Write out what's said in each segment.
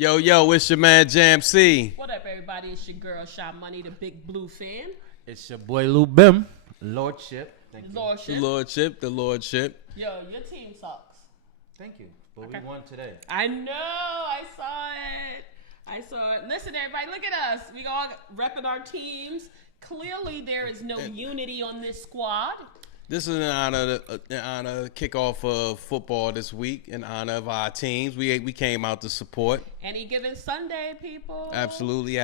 Yo, it's your man Jam C. What up, everybody? It's your girl, Shy Money, the Big Blue fan. It's your boy Lou Bim, Lordship. Thank you. Lordship. The Lordship. Yo, your team sucks. Thank you. But Okay. we won today. I know. I saw it. Listen, everybody, look at us. We all repping our teams. Clearly, there is no unity on this squad. This is in honor of kickoff of football this week, in honor of our teams. We came out to support. Any given Sunday, people. Absolutely.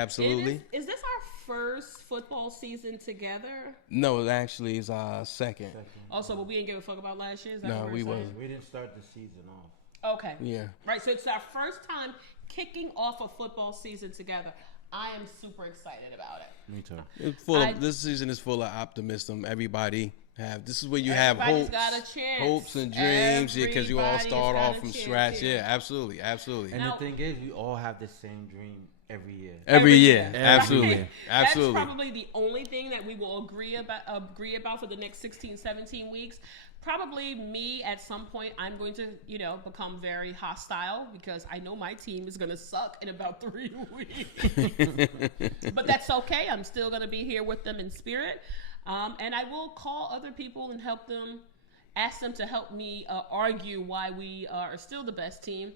Is this our first football season together? No, it actually is our second. Also, but we didn't give a fuck about last year. Is that No, what we're we saying? wasn't. We didn't start the season off. Okay. Yeah. Right, so it's our first time kicking off a football season together. I am super excited about it. Me too. This season is full of optimism. This is where you have Everybody's got a chance. hopes and dreams, because you all Everybody's start got off a from chance scratch. here. Yeah, absolutely. And Now- the thing is, we all have the same dream every year. Every year, Right? absolutely. That's probably the only thing that we will agree about for the next 16, 17 weeks. Probably me at some point, I'm going to, become very hostile because I know my team is going to suck in about 3 weeks. But that's okay. I'm still going to be here with them in spirit. And I will call other people and ask them to help me argue why we are still the best team.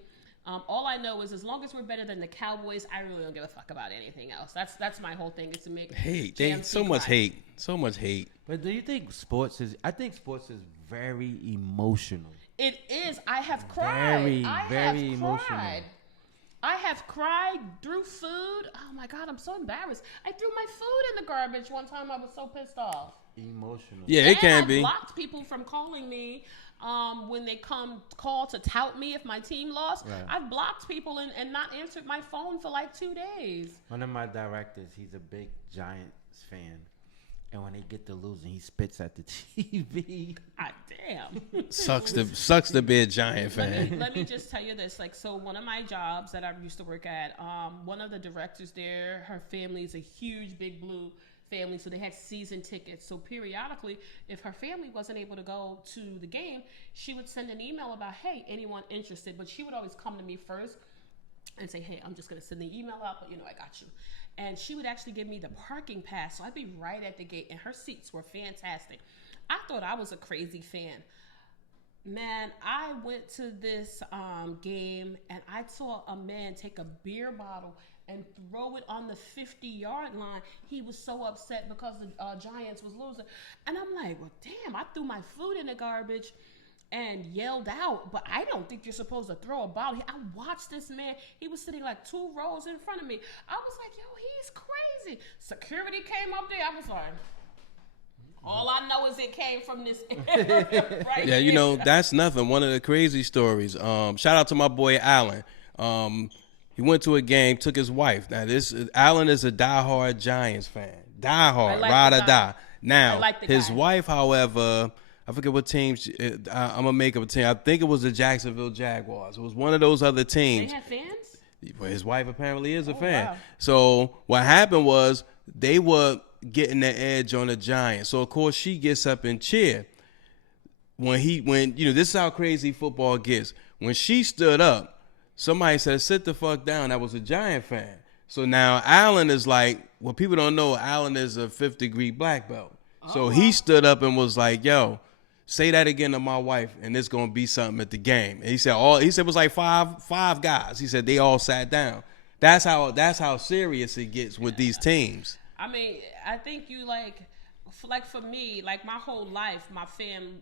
All I know is as long as we're better than the Cowboys, I really don't give a fuck about anything else. That's my whole thing, is to make hate. Jam So C much cry. hate. So much hate. But do you think sports is? I think sports is very emotional. It is. I have cried. Very, I very have emotional. cried. I have cried through food. Oh my God, I'm so embarrassed. I threw my food in the garbage one time. I was so pissed off. Emotional. Yeah, it And can I be. blocked people from calling me when they call to tout me if my team lost. Right. I've blocked people and not answered my phone for like 2 days. One of my directors, he's a big Giants fan, and when they get to losing, he spits at the TV. God damn. Sucks to be a Giant fan. Let me just tell you this. So one of my jobs that I used to work at, one of the directors there, her family is a huge Big Blue family, so they had season tickets. So periodically, if her family wasn't able to go to the game, she would send an email about, hey, anyone interested? But she would always come to me first and say, hey, I'm just going to send the email out, but I got you. And she would actually give me the parking pass, so I'd be right at the gate, and her seats were fantastic. I thought I was a crazy fan. Man, I went to this game, and I saw a man take a beer bottle and throw it on the 50-yard line. He was so upset because the Giants was losing. And I'm like, well, damn, I threw my food in the garbage and yelled out, but I don't think you're supposed to throw a bottle. I watched this man. He was sitting like 2 rows in front of me. I was like, yo, he's crazy. Security came up there. I was like, all I know is it came from this area right Yeah, here. that's nothing. One of the crazy stories. Shout out to my boy Allen. He went to a game, took his wife. Now Allen is a diehard Giants fan. Diehard, like ride the or guy. die. Now I like the his guy. wife, however, I forget what team. I'm gonna make up a team. I think it was the Jacksonville Jaguars. It was one of those other They teams. had fans? Well, his wife apparently is a fan. wow. So what happened was they were getting the edge on the Giants. So of course she gets up and cheer. When this is how crazy football gets. When she stood up, somebody said, "Sit the fuck down." That was a Giant fan. So now Allen is like, well, people don't know Allen is a 5th-degree black belt. So he stood up and was like, "Yo, say that again to my wife, and it's gonna be something at the game." And he said it was like five guys. He said they all sat down. That's how serious it gets with these teams. I mean, I think you for me, like my whole life,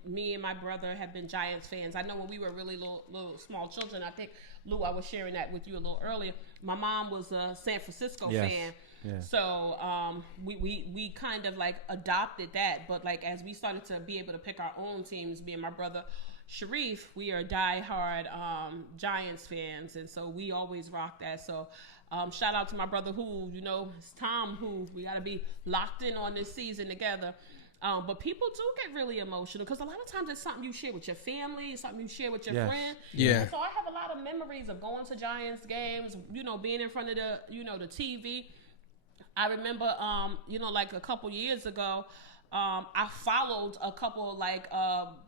me and my brother have been Giants fans. I know when we were really little small children, I think, Lou, I was sharing that with you a little earlier. My mom was a San Francisco Yes. fan. Yeah. So we kind of like adopted that. But like as we started to be able to pick our own teams, me and my brother Sharif, we are diehard Giants fans, and so we always rock that. So shout out to my brother Hoove, it's Tom Hoove. We got to be locked in on this season together. But people do get really emotional because a lot of times it's something you share with your family, it's something you share with your Yes. friend. Yeah. So I have a lot of memories of going to Giants games, being in front of the TV. I remember, like a couple years ago, I followed a couple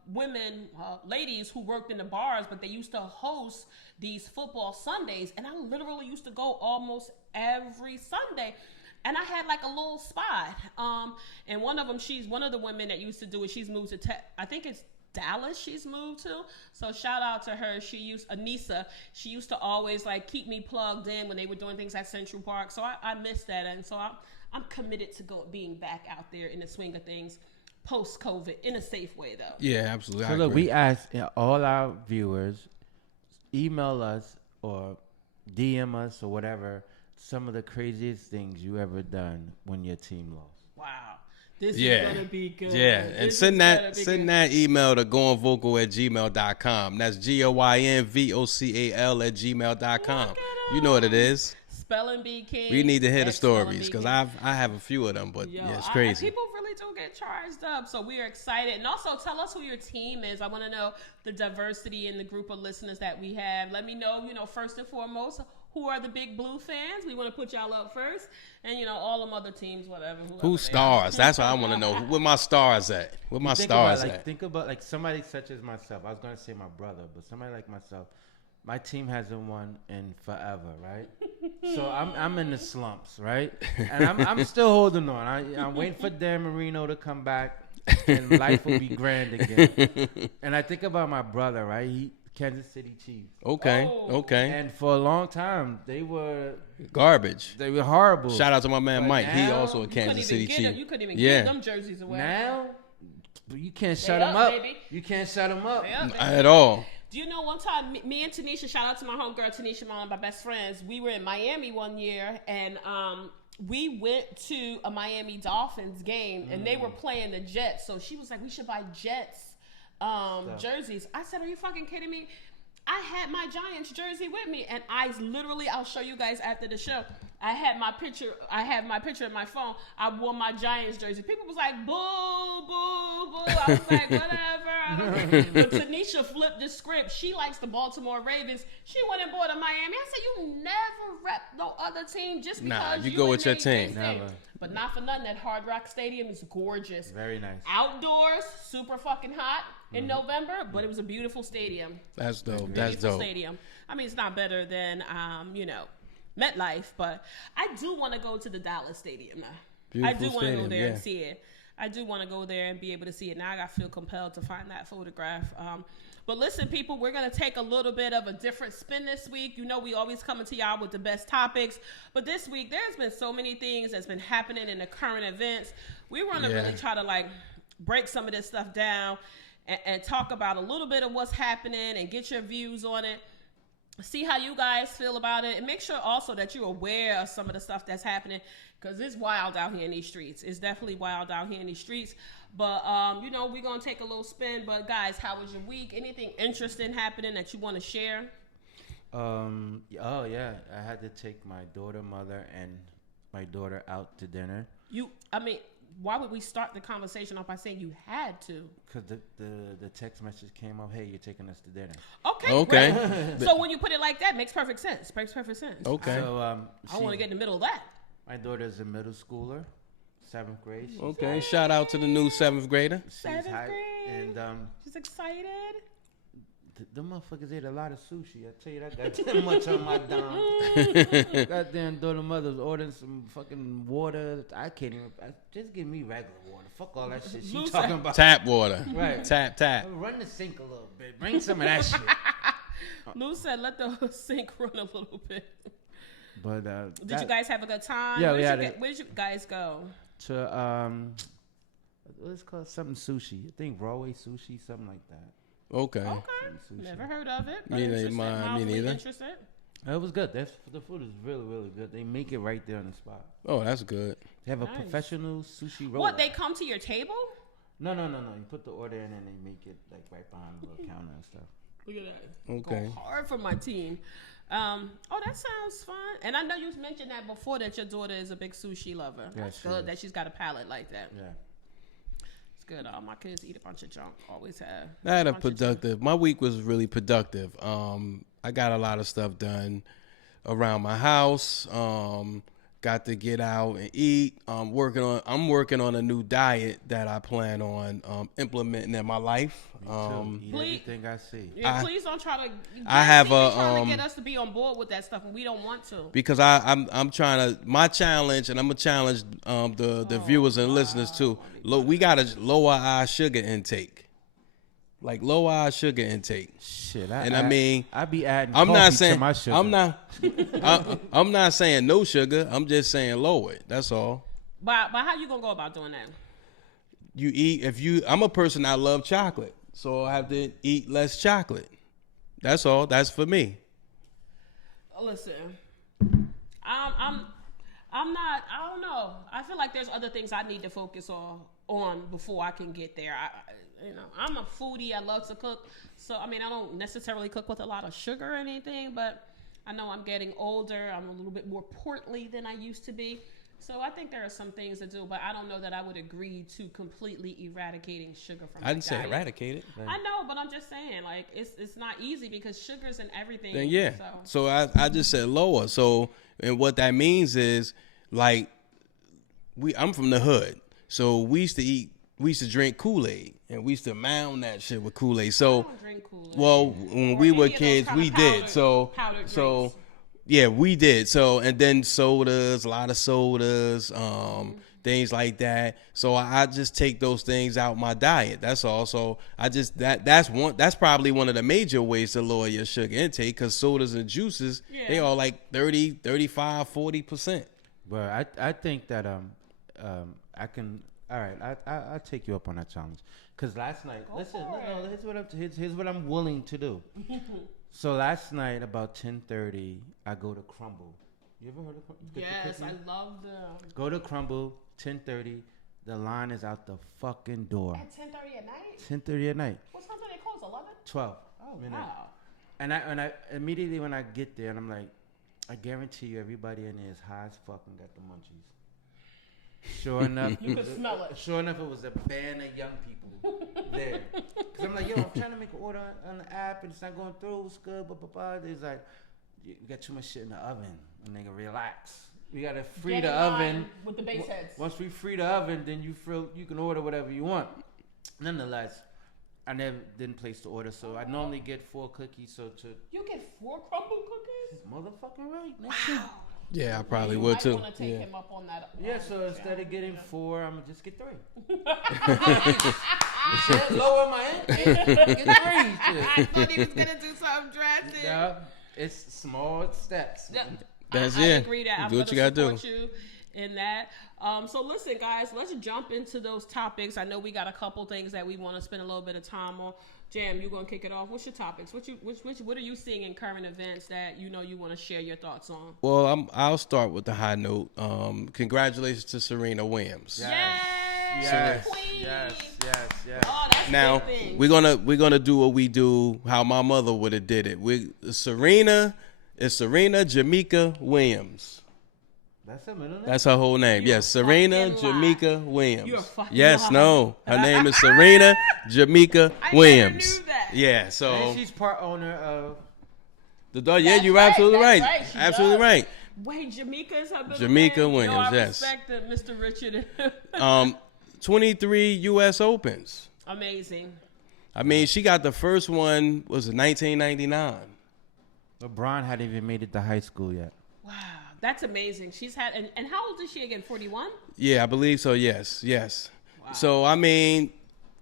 women, ladies who worked in the bars, but they used to host these football Sundays, and I literally used to go almost every Sunday. And I had like a little spot. And one of them, she's one of the women that used to do it. She's moved to, I think it's Dallas she's moved to. So shout out to her. Anissa, she used to always like keep me plugged in when they were doing things at Central Park. So I missed that. And so I'm committed to being back out there in the swing of things post-COVID in a safe way, though. Yeah, absolutely. So look, we ask all our viewers, email us or DM us or whatever, some of the craziest things you ever done when your team lost. Wow. This Yeah. is gonna be good. Yeah, and This send is that gonna be send good. that email to goingvocal@gmail.com. That's GOYNVOCAL@gmail.com. Look at You know what it is. Spelling Bee King. We need to hear the at Spelling stories Bee because King. I have a few of them, but Yo, yeah, it's crazy. People really do get charged up, so we are excited. And also, tell us who your team is. I want to know the diversity in the group of listeners that we have. Let me know, first and foremost, who are the Big Blue fans? We want to put y'all up first, and all them other teams, whatever. Who they are. stars? That's what I want to know. Where my stars at? Where my stars at? Think about like somebody such as myself. I was gonna say my brother, but somebody like myself. My team hasn't won in forever, right? So I'm in the slumps, right? And I'm still holding on. I'm waiting for Dan Marino to come back, and life will be grand again. And I think about my brother, right? Kansas City Chiefs. Okay, Oh. okay. And for a long time, they were Garbage. horrible. Shout out to my man But Mike. He now, also a You couldn't Kansas even City get Chief. them. You couldn't even Yeah. get them jerseys away. Now, you can't They shut them up, up. baby. You can't shut them up. They up, baby. At all. Do you know one time, me and Tanisha, shout out to my homegirl Tanisha, one of my best friends, we were in Miami one year, and we went to a Miami Dolphins game, and they were playing the Jets, so she was like, we should buy Jets jerseys. I said, are you fucking kidding me? I had my Giants jersey with me, and I'll show you guys after the show. I have my picture in my phone. I wore my Giants jersey. People was like, boo, boo, boo. I was like, whatever. But Tanisha flipped the script. She likes the Baltimore Ravens. She went and bought a Miami. I said, you never rep no other team just because Nah, you go with your and Nate team. stay. Never. But not for nothing, that Hard Rock Stadium is gorgeous. Very nice. Outdoors, super fucking hot in November, but it was a beautiful stadium. That's dope. That's Beautiful dope. stadium. I mean, it's not better than MetLife, but I do want to go to the Dallas Stadium now. I Beautiful do want to go stadium, there and yeah. see it. I do want to go there and be able to see it. Now I feel compelled to find that photograph. But listen, people, we're going to take a little bit of a different spin this week. We always coming to y'all with the best topics. But this week, there's been so many things that's been happening in the current events. We want to Yeah. really try to break some of this stuff down and talk about a little bit of what's happening and get your views on it. See how you guys feel about it, and make sure also that you're aware of some of the stuff that's happening, because it's wild out here in these streets. It's definitely wild out here in these streets. But we're gonna take a little spin. But guys, how was your week? Anything interesting happening that you want to share? Oh yeah, I had to take my mother, and my daughter out to dinner Why would we start the conversation off by saying you had to? because the text message came up. Hey, you're taking us to dinner. Okay. Okay. Great. So when you put it like that, makes perfect sense. Makes perfect sense. Okay. So I want to get in the middle of that. My daughter's a middle schooler, 7th grade. She's, Okay. Shout out to the new 7th grader. she's 7th hype, grade. and She's excited. the motherfuckers ate a lot of sushi. I tell you, that got that much on my dime. Goddamn daughter mother's ordering some fucking water. I can't even. Just give me regular water. Fuck all that shit she Loose talking about. Tap water. Right. Tap. Run the sink a little bit. Bring some of that shit. Lou said, "Let the sink run a little bit." But Did you guys have a good time? Yeah, Where we had Where did you guys go? to what's it called, something sushi? I think Broadway sushi, something like that. Okay. Okay, Sushi. never heard of it. Me neither, Interested, me mildly neither. Interested. It was good. The food is really, really good. They make it right there on the spot. Oh, that's good. They have a Nice. professional sushi roller. What, they come to your table? No. You put the order in and they make it like right behind the little counter and stuff. Look at that. Okay. Go hard for my team. That sounds fun. And I know you mentioned that before, that your daughter is a big sushi lover. Yeah, That's she good is. that she's got a palate like that. Yeah. It's good. All my kids eat a bunch of junk. Always have. I had a bunch of junk. productive. My week was really productive. I got a lot of stuff done around my house. got to get out and eat. I'm working on a new diet that I plan on implementing in my life. Eat Please- everything I see. Yeah, please don't try to. I have trying to get us to be on board with that stuff, and we don't want to. because I'm trying to, my challenge, and I'm gonna challenge the viewers and listeners too. We gotta lower our sugar intake, like lower our sugar intake. Shit, I be adding I'm coffee not saying to my sugar. I'm not saying no sugar. I'm just saying lower it. That's all. But how you gonna go about doing that? You eat I'm a person I love chocolate, so I have to eat less chocolate. That's all. That's for me. Listen, I'm not. I don't know. I feel like there's other things I need to focus on before I can get there. I'm a foodie. I love to cook. So I mean, I don't necessarily cook with a lot of sugar or anything, but I know I'm getting older. I'm a little bit more portly than I used to be. So I think there are some things to do, but I don't know that I would agree to completely eradicating sugar from my I didn't say diet. eradicate it. I know, but I'm just saying, like, it's not easy because sugar's in everything. Then yeah. So I just said lower. So and what that means is like I'm from the hood. So we used to drink Kool-Aid and we used to mound that shit with Kool-Aid. So I don't drink Kool-Aid. well, when we were kids, we did. Powdered So drinks. yeah, we did. So and then sodas, a lot of sodas, things like that. So I just take those things out my diet. That's all. So I just that's probably one of the major ways to lower your sugar intake because sodas and juices, they all like 30, 35, 40%. But I think that I can. All right, I'll take you up on that challenge. Cause last night, here's what I'm willing to do. So last night about 10:30, I go to Crumble. You ever heard of Crumble? Yes, I love them. Go to Crumble 10:30. The line is out the fucking door. At 10:30 at night? 10:30 at night. What time do they close? 11? 12. Oh, Midnight. wow. And I immediately when I get there, and I'm like, I guarantee you, everybody in there is high as fuck and got the munchies. Sure enough, You could smell it. Sure enough, it was a band of young people there. Cause I'm like, yo, I'm trying to make an order on the app and it's not going through. It's good, blah blah blah. It's like, you got too much shit in the oven. Nigga, relax. We gotta free Get the in line oven. with the base heads. Once we free the oven, then you can order whatever you want. Nonetheless, I didn't place the order, so I normally get 4 cookies. So You get 4 crumble cookies? motherfucking right. Wow. Yeah, I probably You would might too. want to take him up on that. Yeah, so instead of getting 4, I'm gonna just get 3. Shit, lower my end. Get 3. I thought he was gonna do something drastic. Yeah, it's small steps. Yeah, That's I it. agree that I'm Do what gonna you gotta support you in that. So listen, guys, let's jump into those topics. I know we got a couple things that we want to spend a little bit of time on. Jam, you gonna kick it off? What's your topics? What are you seeing in current events that you want to share your thoughts on? Well, I'll start with the high note. Congratulations to Serena Williams. Yes, Queen. yes. Oh, that's a Now big thing. we're gonna do what we do, how my mother would have did it. Serena Jamaica Williams. That's her middle name. That's her whole name. You Yes, a Serena fucking lie. Jamaica Williams. You a fucking yes, lie. no. Her name is Serena Jamaica I Williams. never knew that. Yeah, so And she's part owner of. the dog. Yeah, That's you're right, absolutely that's right. right, she Absolutely does. right. Wait, Jamaica is her middle Jamaica name? Williams, I yes. respect that, Mr. Richard. 23 U.S. Opens. Amazing. I mean, she got the first one was in 1999. LeBron hadn't even made it to high school yet. Wow, that's amazing. She's had, and how old is she again? 41? Yeah, I believe so. Yes. Wow. So I mean,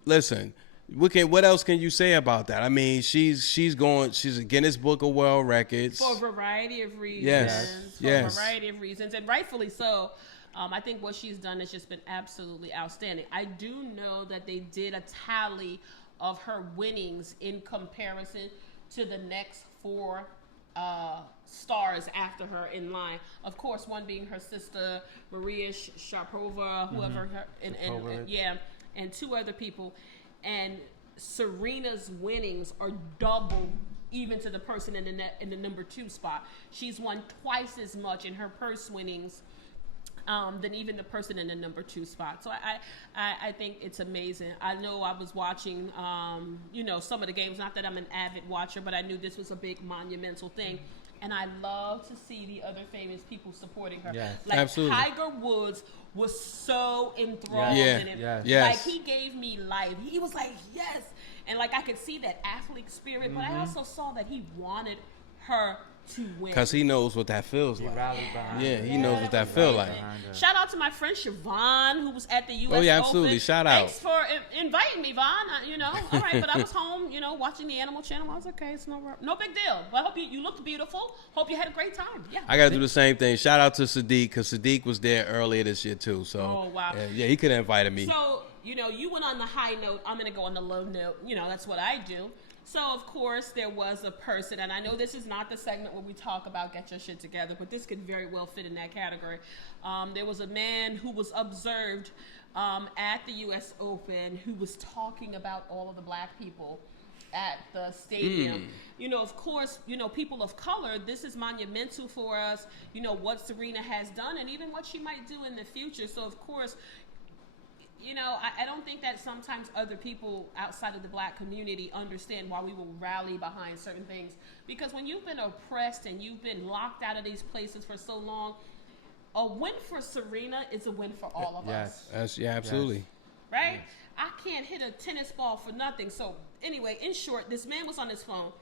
listen, what else can you say about that? I mean, she's a Guinness Book of World Records For a variety of reasons. Yes. For Yes. a variety of reasons, and rightfully so. I think what she's done has just been absolutely outstanding. I do know that they did a tally of her winnings in comparison to the next 4 stars after her in line. Of course, one being her sister Maria Sharapova, whoever her, and 2 other people. And Serena's winnings are double even to the person in the number 2 spot. She's won twice as much in her purse winnings than even the person in the number 2 spot. So I think it's amazing. I know I was watching, some of the games. Not that I'm an avid watcher, but I knew this was a big monumental thing. and I love to see the other famous people supporting her. Yes. Like Absolutely. Tiger Woods was so enthralled Yeah. in it. Yes. Yes. Like he gave me life. He was like, yes. And like I could see that athlete spirit, but I also saw that he wanted her to win. Because he knows what that feels He like. rallied behind Yeah, her. he knows what that was feel amazing. like. Behind her. Shout out to my friend Siobhan, who was at the U.S. Oh, yeah, absolutely. Open. Shout out. Thanks for inviting me, Vaughn. All right, but I was home, watching the Animal Channel. I was okay. It's no big deal. But I hope you looked beautiful. Hope you had a great time. Yeah. I got to do the same thing. Shout out to Sadiq, because Sadiq was there earlier this year, too. So, Oh, wow. yeah, he could have invited me. So, you went on the high note. I'm going to go on the low note. That's what I do. So, of course, there was a person, and I know this is not the segment where we talk about get your shit together, but this could very well fit in that category. There was a man who was observed at the U.S. Open who was talking about all of the black people at the stadium. Of course, people of color, this is monumental for us, what Serena has done and even what she might do in the future. So, of course, I don't think that sometimes other people outside of the black community understand why we will rally behind certain things. Because when you've been oppressed and you've been locked out of these places for so long, a win for Serena is a win for all of us. Yeah, absolutely. Right? I can't hit a tennis ball for nothing. So anyway, in short, this man was on his phone,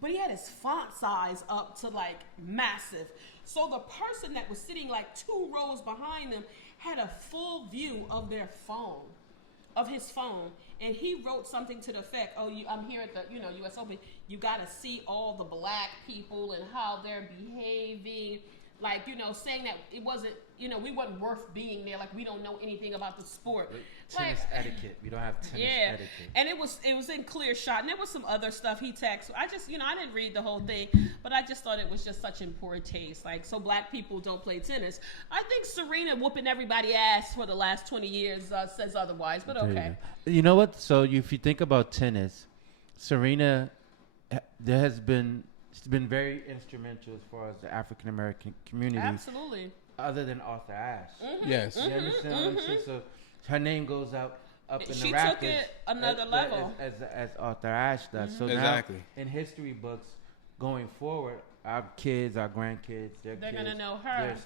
but he had his font size up to like massive. So the person that was sitting like 2 rows behind him had a full view of their phone, of his phone, and he wrote something to the effect, I'm here at the U.S. Open, you got to see all the black people and how they're behaving, like, saying that it wasn't, we wasn't worth being there, like we don't know anything about the sport. Tennis etiquette. We don't have tennis etiquette. And it was in clear shot, and there was some other stuff he texted. I just, I didn't read the whole thing, but I just thought it was just such in poor taste. Like, so black people don't play tennis. I think Serena whooping everybody ass for the last 20 years says otherwise, but okay. You know what? So if you think about tennis, Serena, it's been very instrumental as far as the African American community. Absolutely. Other than Arthur Ashe. Yes. You understand what I'm saying? So her name goes up in She the rafters. took it another level. As Arthur Ashe does. So Exactly. now in history books going forward, our kids, our grandkids, they're going to know her.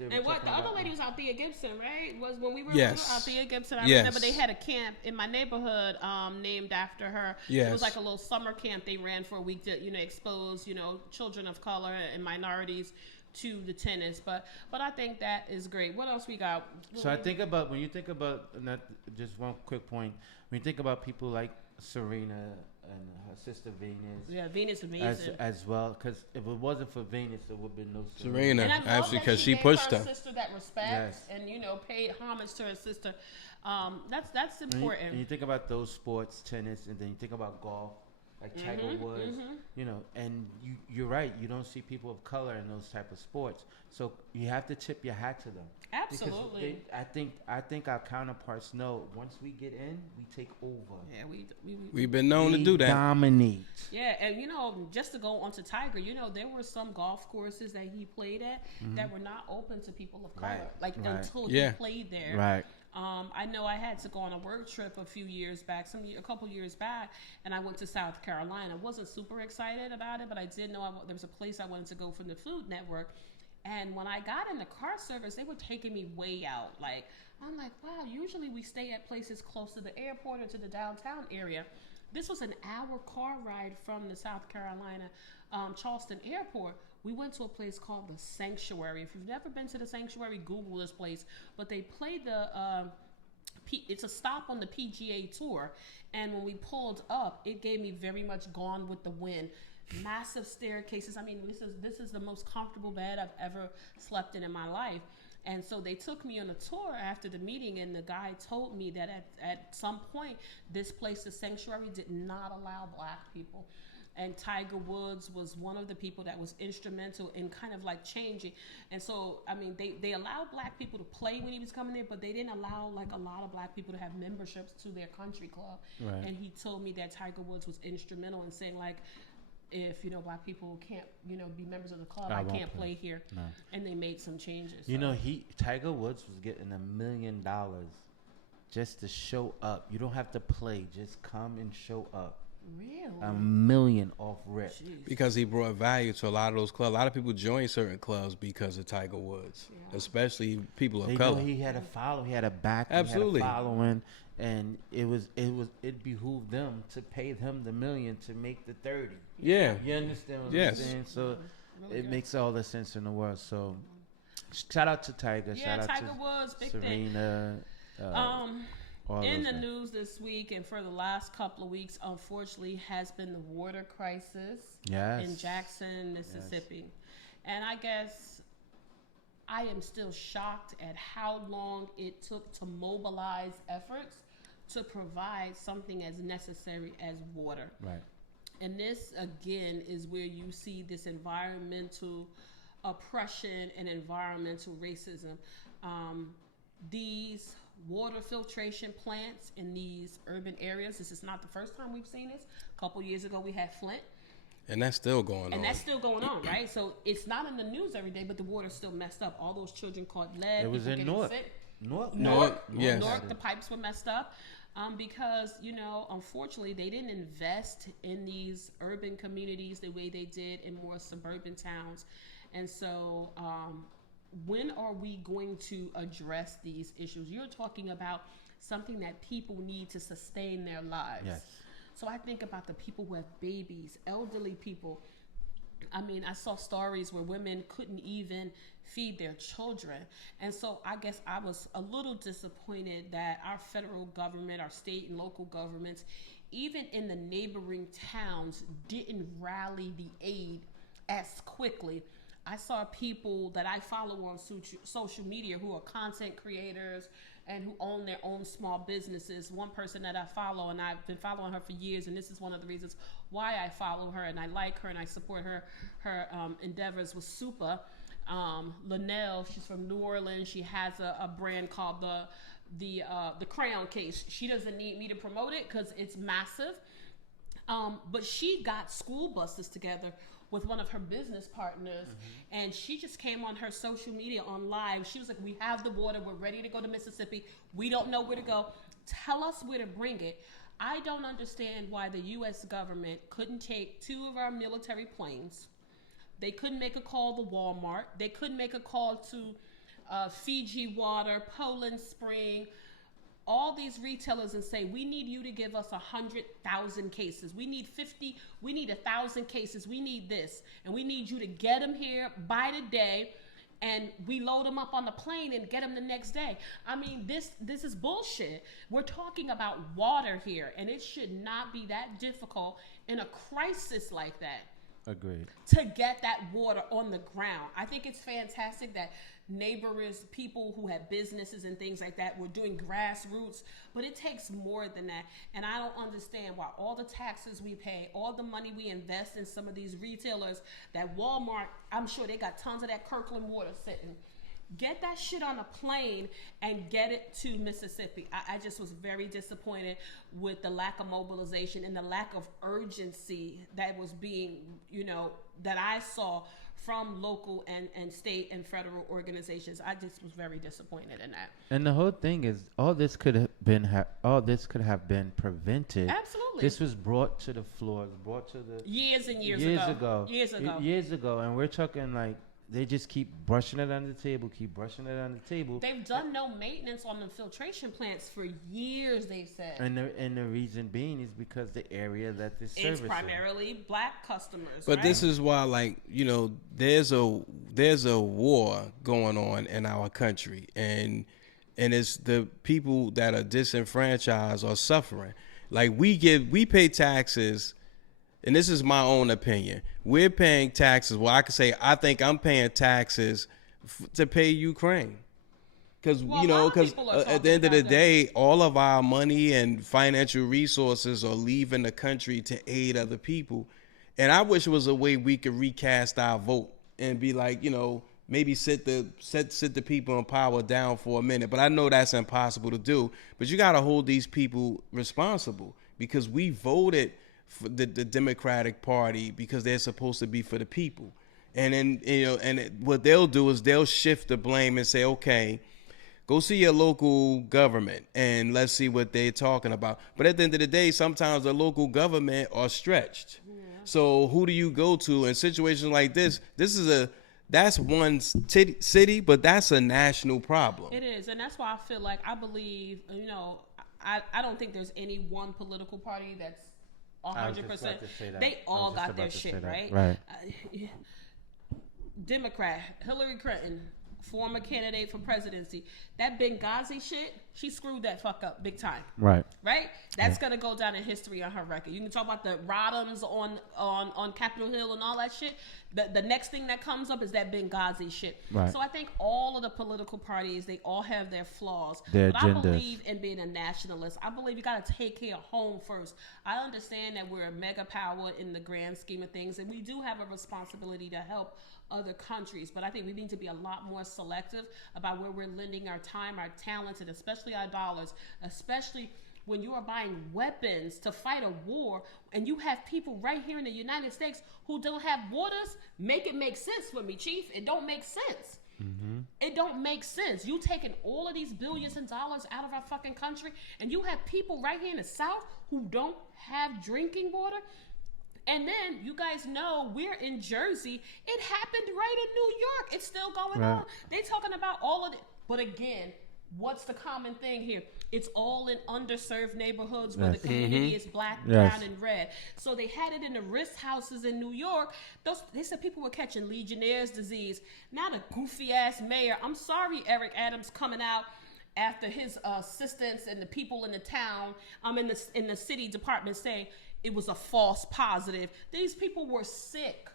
And what the other lady was Althea Gibson, right? Was when we were Yes. Althea Gibson. I Yes. remember they had a camp in my neighborhood named after her. Yes. It was like a little summer camp they ran for a week to expose children of color and minorities to the tennis. But I think that is great. What else we got? So I think about when you think about not just one quick point. When you think about people like Serena and her sister Venus. Yeah, Venus is amazing. As well, because if it wasn't for Venus, there would have been no Serena. And I love Actually, that 'cause she gave pushed her her. sister that respect Yes. and paid homage to her sister. That's important. And you think about those sports, tennis, and then you think about golf, like Tiger Woods, and you're right. You don't see people of color in those type of sports, so you have to tip your hat to them. Absolutely. Because I think our counterparts know once we get in, we take over. Yeah, We've been known to We do that. dominate. Yeah, and just to go on to Tiger, there were some golf courses that he played at that were not open to people of color, until he played there. Right. I know I had to go on a work trip a couple years back, and I went to South Carolina. I wasn't super excited about it, but I did know there was a place I wanted to go from the Food Network. And when I got in the car service, they were taking me way out. Like, I'm like, wow, usually we stay at places close to the airport or to the downtown area. This was an hour car ride from the South Carolina Charleston Airport. We went to a place called the Sanctuary. If you've never been to the Sanctuary, Google this place. But they played it's a stop on the PGA Tour. And when we pulled up, it gave me very much Gone with the Wind. Massive staircases. I mean, this is the most comfortable bed I've ever slept in my life. And so they took me on a tour after the meeting, and the guy told me that at some point, this place, the Sanctuary, did not allow black people. And Tiger Woods was one of the people that was instrumental in kind of like changing. And so, I mean, they allowed black people to play when he was coming there, but they didn't allow like a lot of black people to have memberships to their country club. Right. And he told me that Tiger Woods was instrumental in saying like, if black people can't be members of the club, I can't play here. No. And they made some changes. Tiger Woods was getting $1 million just to show up. You don't have to play, just come and show up. Really? $1 million off rip. Jeez. Because he brought value to a lot of those clubs. A lot of people join certain clubs because of Tiger Woods, especially people of They color. know he had a follow, he had a back, Absolutely. he had a following, and it behooved them to pay him the $1 million to make the 30. Yeah. You understand what Yes. I'm saying? So Really it good. makes all the sense in the world. So shout out to Tiger. Yeah, Shout out Tiger to Woods, big thing. Serena. All In those the guys. news this week and for the last couple of weeks, unfortunately, has been the water crisis Yes. in Jackson, Mississippi. And I guess I am still shocked at how long it took to mobilize efforts to provide something as necessary as water. Right. And this, again, is where you see this environmental oppression and environmental racism. These water filtration plants in these urban areas, this is not the first time we've seen this. A couple years ago, we had Flint. And that's still going on. And that's still going on, right? So it's not in the news every day, but the water's still messed up. All those children caught lead. It was people in getting Newark. sick. Newark. Newark, yes. Newark, the pipes were messed up because, you know, unfortunately, they didn't invest in these urban communities the way they did in more suburban towns. And so when are we going to address these issues? You're talking about something that people need to sustain their lives. Yes. So I think about the people who have babies, elderly people. I mean, I saw stories where women couldn't even feed their children. And so I guess I was a little disappointed that our federal government, our state and local governments, even in the neighboring towns, didn't rally the aid as quickly. I saw people that I follow on social media who are content creators and who own their own small businesses. One person that I follow, and I've been following her for years, and this is one of the reasons why I follow her and I like her and I support her endeavors, was Supa. Linnell, she's from New Orleans. She has a brand called the Crown Case. She doesn't need me to promote it because it's massive. But she got school buses together with one of her business partners, and she just came on her social media on live. She was like, we have the water, we're ready to go to Mississippi, we don't know where to go, tell us where to bring it. I don't understand why the U.S. government couldn't take 2 of our military planes. They couldn't make a call to Walmart. They couldn't make a call to Fiji Water, Poland Spring, all these retailers, and say, we need you to give us 100,000 cases. We need 50, we need 1,000 cases. We need this. And we need you to get them here by today. And we load them up on the plane and get them the next day. I mean, this is bullshit. We're talking about water here, and it should not be that difficult in a crisis like that. Agreed. To get that water on the ground. I think it's fantastic that neighbors, people who have businesses and things like that, were doing grassroots, but it takes more than that. And I don't understand why all the taxes we pay, all the money we invest in some of these retailers, that Walmart, I'm sure they got tons of that Kirkland water sitting. Get that shit on a plane and get it to Mississippi. I just was very disappointed with the lack of mobilization and the lack of urgency that was being, you know, that I saw from local and state and federal organizations. I just was very disappointed in that. And the whole thing is, all this could have been prevented. Absolutely. This was brought to the floor, brought to the Years and years ago. ago. Years ago, and we're talking like they just keep brushing it under the table, They've done no maintenance on the filtration plants for years, they've said. And the reason being is because the area that this service It's primarily black customers. But right? this is why, like, you know, there's a war going on in our country, and it's the people that are disenfranchised are suffering. Like, we pay taxes, and this is my own opinion. We're paying taxes. Well, I could say I think I'm paying taxes to pay Ukraine. Because, Well, you a lot know, of because people are at the end of talking the about day, all of our money and financial resources are leaving the country to aid other people. And I wish it was a way we could recast our vote and be like, you know, maybe sit the people in power down for a minute. But I know that's impossible to do. But you got to hold these people responsible, because we voted for the Democratic Party because they're supposed to be for the people. And then, you know, what they'll do is they'll shift the blame and say, okay, Go see your local government and let's see what they're talking about. But at the end of the day, sometimes the local government are stretched. Yeah. So who do you go to in situations like this? That's one city, but that's a national problem. It is, and that's why I feel like I believe, I don't think there's any one political party that's 100%. They all got their shit, right? Right. Democrat, Hillary Clinton, former candidate for presidency. That Benghazi shit, she screwed that fuck up big time. Right. Right? That's gonna go down in history on her record. You can talk about the Rodhams on Capitol Hill and all that shit. The next thing that comes up is that Benghazi shit. Right. So I think all of the political parties, they all have their flaws. Their but agendas. I believe in being a nationalist. I believe you gotta take care of home first. I understand that we're a mega power in the grand scheme of things, and we do have a responsibility to help other countries, but I think we need to be a lot more selective about where we're lending our time, our talents, and especially our dollars, especially when you are buying weapons to fight a war and you have people right here in the United States who don't have borders. Make it make sense for me, Chief. It don't make sense. Mm-hmm. It don't make sense. You taking all of these billions of dollars out of our fucking country and you have people right here in the South who don't have drinking water. And then you guys know we're in Jersey. It happened right in New York. It's still going on. They talking about all of it. But again, what's the common thing here? It's all in underserved neighborhoods where the community is black, brown, and red. So they had it in the Ritz houses in New York. They said people were catching Legionnaire's disease. Now the goofy ass mayor. I'm sorry, Eric Adams coming out after his assistants and the people in the town, in the city department saying it was a false positive. These people were sick.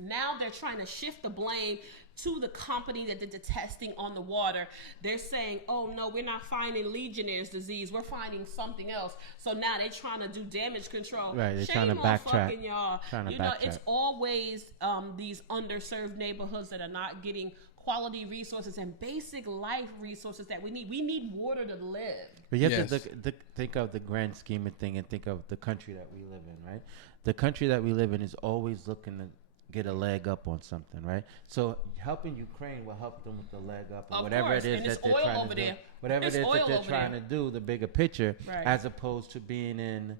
Now they're trying to shift the blame to the company that did the testing on the water. They're saying, oh no, we're not finding Legionnaire's disease. We're finding something else. So now they're trying to do damage control. Right, they're Shame trying to on backtrack. fucking y'all. Backtrack. It's always these underserved neighborhoods that are not getting quality resources and basic life resources that we need. We need water to live. But you have to think of the grand scheme of thing and think of the country that we live in, right? The country that we live in is always looking to get a leg up on something, right? So helping Ukraine will help them with the leg up, or whatever it is that they're trying to do. Whatever it is that they're trying to do, the bigger picture, as opposed to being in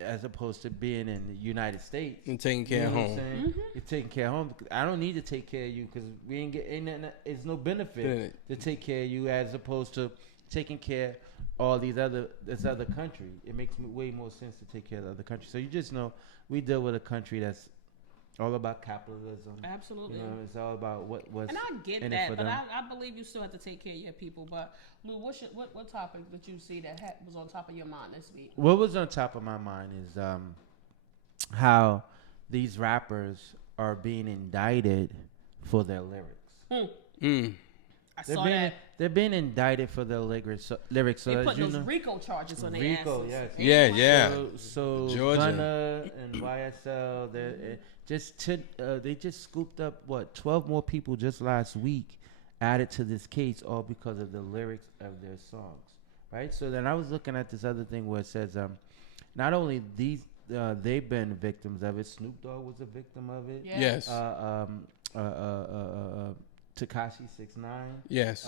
as opposed to being in the United States and taking care of home. You're taking care of home. I don't need to take care of you because we ain't it's no benefit to take care of you as opposed to taking care of this other country. It makes way more sense to take care of the other country. So you just know we deal with a country that's all about capitalism. Absolutely. It's all about what's and I get in that, it for but them. I believe you still have to take care of your people. But Lou, what topic did you see that was on top of your mind this week? What was on top of my mind is how these rappers are being indicted for their lyrics. I saw that. They're being indicted for their lyrics. So they put those RICO charges on their asses. Yes. Yeah. So Georgia Gunna and YSL, they just scooped up 12 more people just last week, added to this case, all because of the lyrics of their songs, right? So then I was looking at this other thing where it says, not only they've been victims of it. Snoop Dogg was a victim of it. Yeah. Yes. Tekashi 6ix9ine. Yes.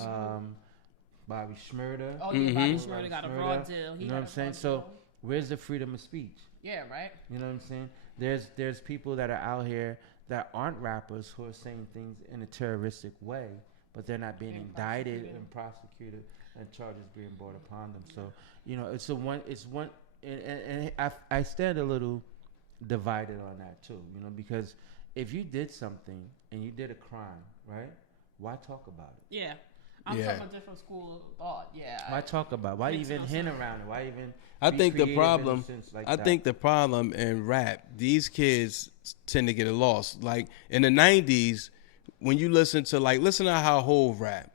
Bobby Shmurda. Oh yeah, Bobby Shmurda got a raw deal. You know what I'm saying? So where's the freedom of speech? Yeah, right. You know what I'm saying? There's people that are out here that aren't rappers who are saying things in a terroristic way, but they're not being indicted and prosecuted and charges being brought upon them. So it's one, and I stand a little divided on that too. Because if you did something and you did a crime, right? Why talk about it? Yeah. I'm from a different school of thought. Yeah. Why talk about it? Why even hint around it? Why even? I think the problem in rap, these kids tend to get lost. Like in the 90s, when you listen to how Hov rap,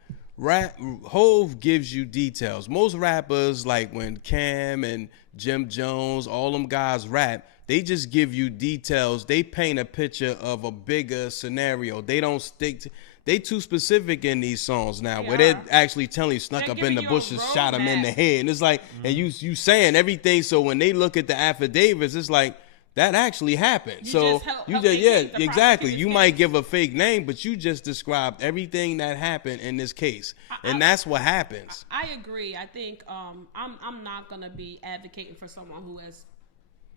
Hov gives you details. Most rappers, like when Cam and Jim Jones, all them guys rap, they just give you details. They paint a picture of a bigger scenario. They don't stick to. They too specific in these songs now, where they're actually telling you snuck up in the bushes, shot him in the head, and it's like, and you saying everything. So when they look at the affidavits, it's like that actually happened. You So just help you they just yeah, keep the exactly. prosecutor's You might case. give a fake name, but you just described everything that happened in this case, and that's what happens. I agree. I think I'm not gonna be advocating for someone who has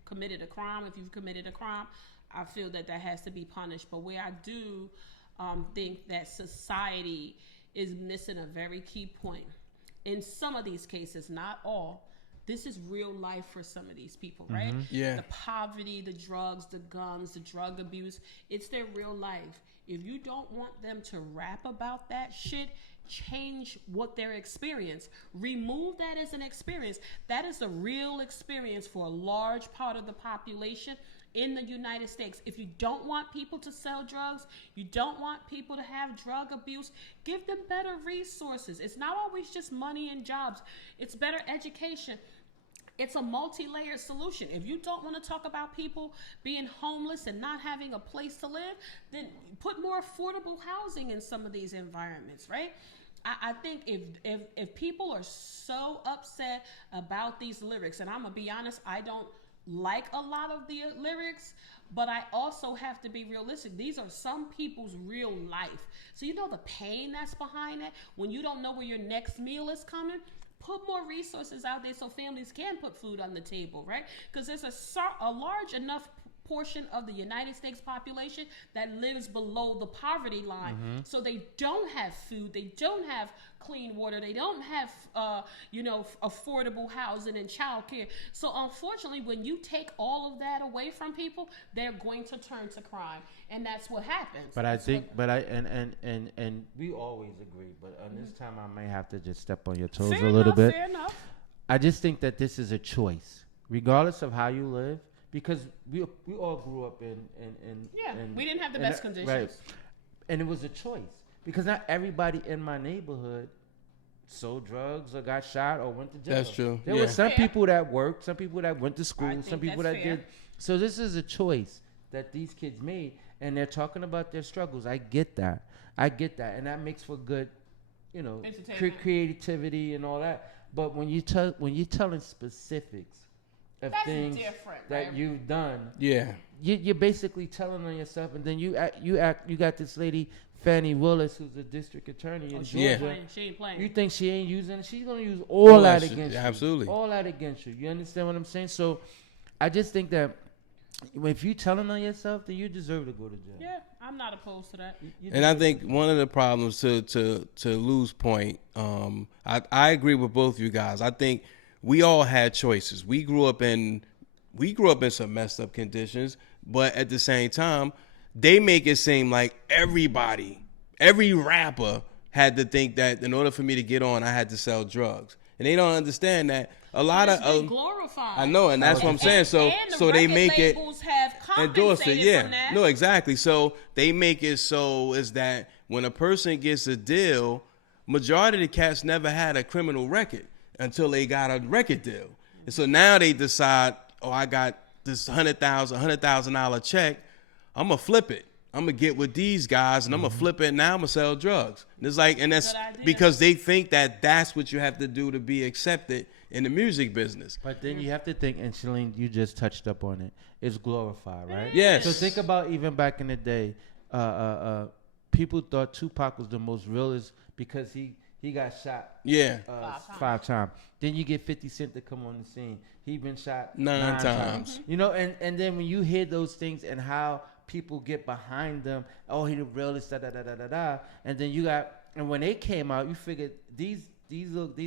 committed a crime. If you've committed a crime, I feel that has to be punished. But where I do think that society is missing a very key point in some of these cases, not all. This is real life for some of these people, right? Yeah. The poverty, the drugs, the guns, the drug abuse, it's their real life. If you don't want them to rap about that shit, change what their experience. Remove that as an experience. That is a real experience for a large part of the population in the United States. If you don't want people to sell drugs, you don't want people to have drug abuse, give them better resources. It's not always just money and jobs. It's better education. It's a multi-layered solution. If you don't want to talk about people being homeless and not having a place to live, then put more affordable housing in some of these environments, right? I think if people are so upset about these lyrics, and I'm gonna be honest, I don't like a lot of the lyrics, but I also have to be realistic. These are some people's real life. So you know the pain that's behind it when you don't know where your next meal is coming. Put more resources out there so families can put food on the table, right? Because there's a large enough portion of the United States population that lives below the poverty line. So they don't have food, they don't have clean water, they don't have affordable housing and childcare. So unfortunately, when you take all of that away from people, they're going to turn to crime, and that's what happens. But I think, and we always agree. But on this time, I may have to just step on your toes a little bit. Fair enough. I just think that this is a choice, regardless of how you live, because we all grew up in we didn't have the best conditions. Right. And it was a choice because not everybody in my neighborhood sold drugs or got shot or went to jail. That's true. There Yeah. were some Fair. people that worked, some people that went to school, think some people that's that fair. did. So this is a choice that these kids made, and they're talking about their struggles. I get that, and that makes for good, Entertainment. creativity and all that. But when you're telling specifics of That's things different, that right? you've done, Yeah. you're basically telling on yourself, and then you got this lady Fannie Willis, who's a district attorney in Yeah. Georgia. She ain't playing. You think she ain't using it? She's gonna use all that shit, against you. absolutely. All that against you. You understand what I'm saying? So I just think that if you telling on yourself, then you deserve to go to jail. Yeah, I'm not opposed to that. You And I deserve think one of the problems to Lou's point, I agree with both you guys. I think we all had choices. We grew up in some messed up conditions, but at the same time, they make it seem like every rapper had to think that in order for me to get on, I had to sell drugs. And they don't understand that a lot It's been of glorified. I know, and that's what I'm saying. So and the so they record make it labels have endorse it, compensated yeah. from that. No, exactly. So they make it so is that when a person gets a deal, majority of the cats never had a criminal record until they got a record deal. And so now they decide, oh, I got this $100,000 check. I'm gonna flip it. I'm gonna get with these guys and I'm gonna flip it. And now I'm gonna sell drugs. And it's like, and that's Good idea. because they think that that's what you have to do to be accepted in the music business. But then you have to think, and Shalene, you just touched up on it. It's glorified, right? Yes. So think about even back in the day, people thought Tupac was the most realest because he got shot Yeah. 5 times. Then you get 50 Cent to come on the scene. He been shot 9 times. And then when you hear those things and how people get behind them, oh, he the realest, and then you got, and when they came out, you figured these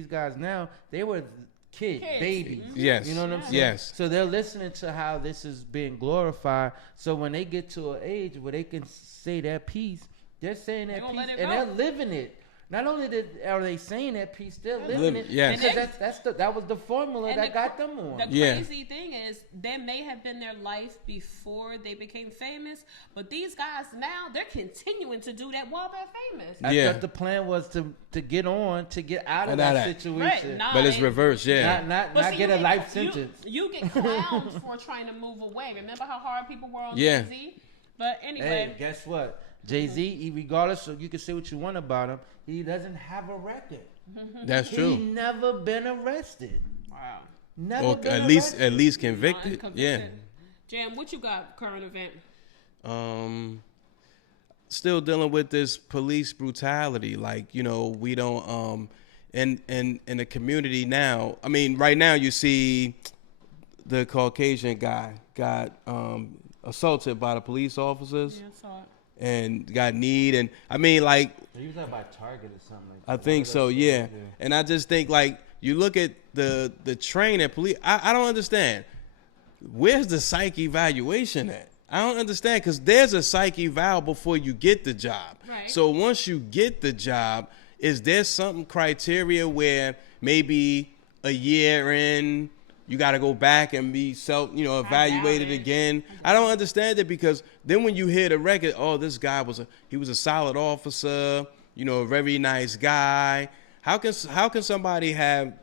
guys now, they were kids, babies. Yes. You know what I'm saying? Yes. So they're listening to how this is being glorified. So when they get to an age where they can say their piece, they're saying that gonna piece, let it and go. they're living it. Not only are they saying that piece, they're living it. Yes. Because that was the formula And that the got them on. The Yeah. crazy thing is, that may have been their life before they became famous, but these guys now, they're continuing to do that while they're famous. I Yeah. thought the plan was to get out of And that that- situation. Right, nah, But it's they- reversed, yeah. Not But see, get you a get- life sentence. You get clowned for trying to move away. Remember how hard people were on Yeah. Jay-Z? But anyway, Hey, guess what? Jay-Z, regardless of, you can say what you want about him, he doesn't have a record. That's He true. never been arrested. wow. Never Or been at least arrested. convicted. Unconvicted. Yeah. Jam, what you got current event? Still dealing with this police brutality. Like, you know, we don't in the community now. I mean, right now you see the Caucasian guy got assaulted by the police officers. Yeah, I saw it. And got kneed, and I mean, like, He was by Target or something like that. I think so, yeah. And I just think, like, you look at the training police. I don't understand. Where's the psych evaluation at? I don't understand, because there's a psych eval before you get the job. Right. So once you get the job, is there something criteria where maybe a year in you got to go back and be evaluated again? I don't understand it, because then when you hear the record, oh, this guy was a solid officer, you know, a very nice guy. How can somebody have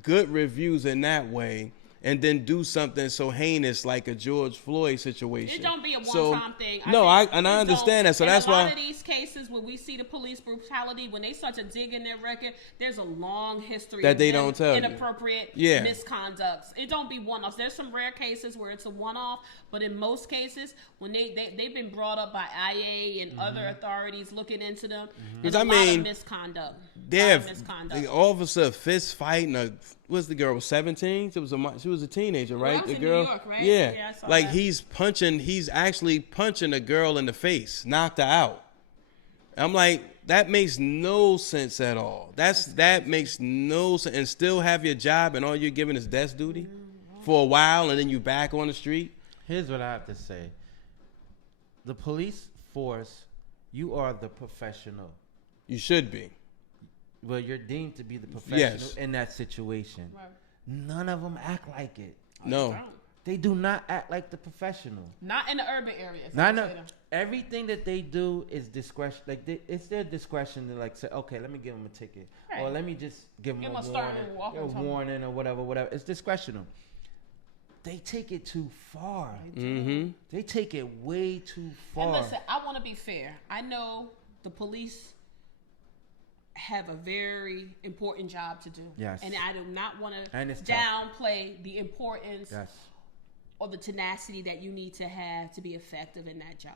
good reviews in that way and then do something so heinous like a George Floyd situation? It don't be a one-time thing. I understand that. So that's why. A lot of these cases where we see the police brutality, when they start to dig in their record, there's a long history that of they them don't tell inappropriate misconducts. It don't be one-offs. There's some rare cases where it's a one-off, but in most cases, when they've been brought up by IA and other authorities looking into them, there's a lot of misconduct. The officer fist fighting what's the girl, 17? She was a teenager, right? That was the in girl, New York, right? Yeah, Yeah, I saw like that. he's actually punching a girl in the face, knocked her out. I'm like, that makes no sense at all. That makes no sense. And still have your job, and all you're giving is desk duty for a while, and then you back on the street. Here's what I have to say. The police force, you are the professional. You should be. Well, you're deemed to be the professional in that situation. Right. None of them act like it. No. They do not act like the professional. Not in the urban areas. Everything that they do is discretion. Like it's their discretion to like say, okay, let me give them a ticket, Right. or let me just give them a warning or whatever. It's discretional. They take it too far. Mm-hmm. They take it way too far. And listen, I want to be fair. I know the police have a very important job to do. Yes. And I do not want to tough. downplay the importance Yes. or the tenacity that you need to have to be effective in that job.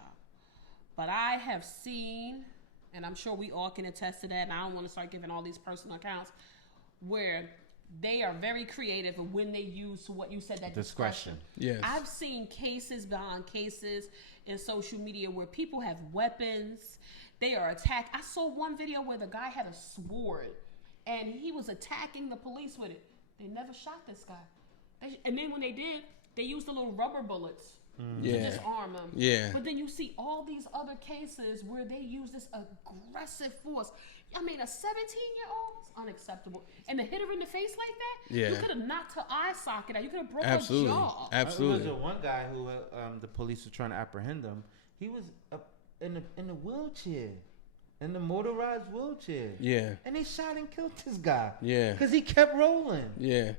But I have seen, and I'm sure we all can attest to that, and I don't want to start giving all these personal accounts, where they are very creative when they use what you said, that discretion. Yes. I've seen cases beyond cases in social media where people have weapons. They are attacked. I saw one video where the guy had a sword and he was attacking the police with it. They never shot this guy. And then when they did, they used the little rubber bullets to disarm him. Yeah. But then you see all these other cases where they use this aggressive force. I mean, a 17-year-old is unacceptable. And to hit her in the face like that, you could have knocked her eye socket out. You could have broke her jaw. Absolutely. There was one guy who the police were trying to apprehend him. He was in a wheelchair, in the motorized wheelchair. Yeah. And they shot and killed this guy. Yeah. Because he kept rolling. Yeah.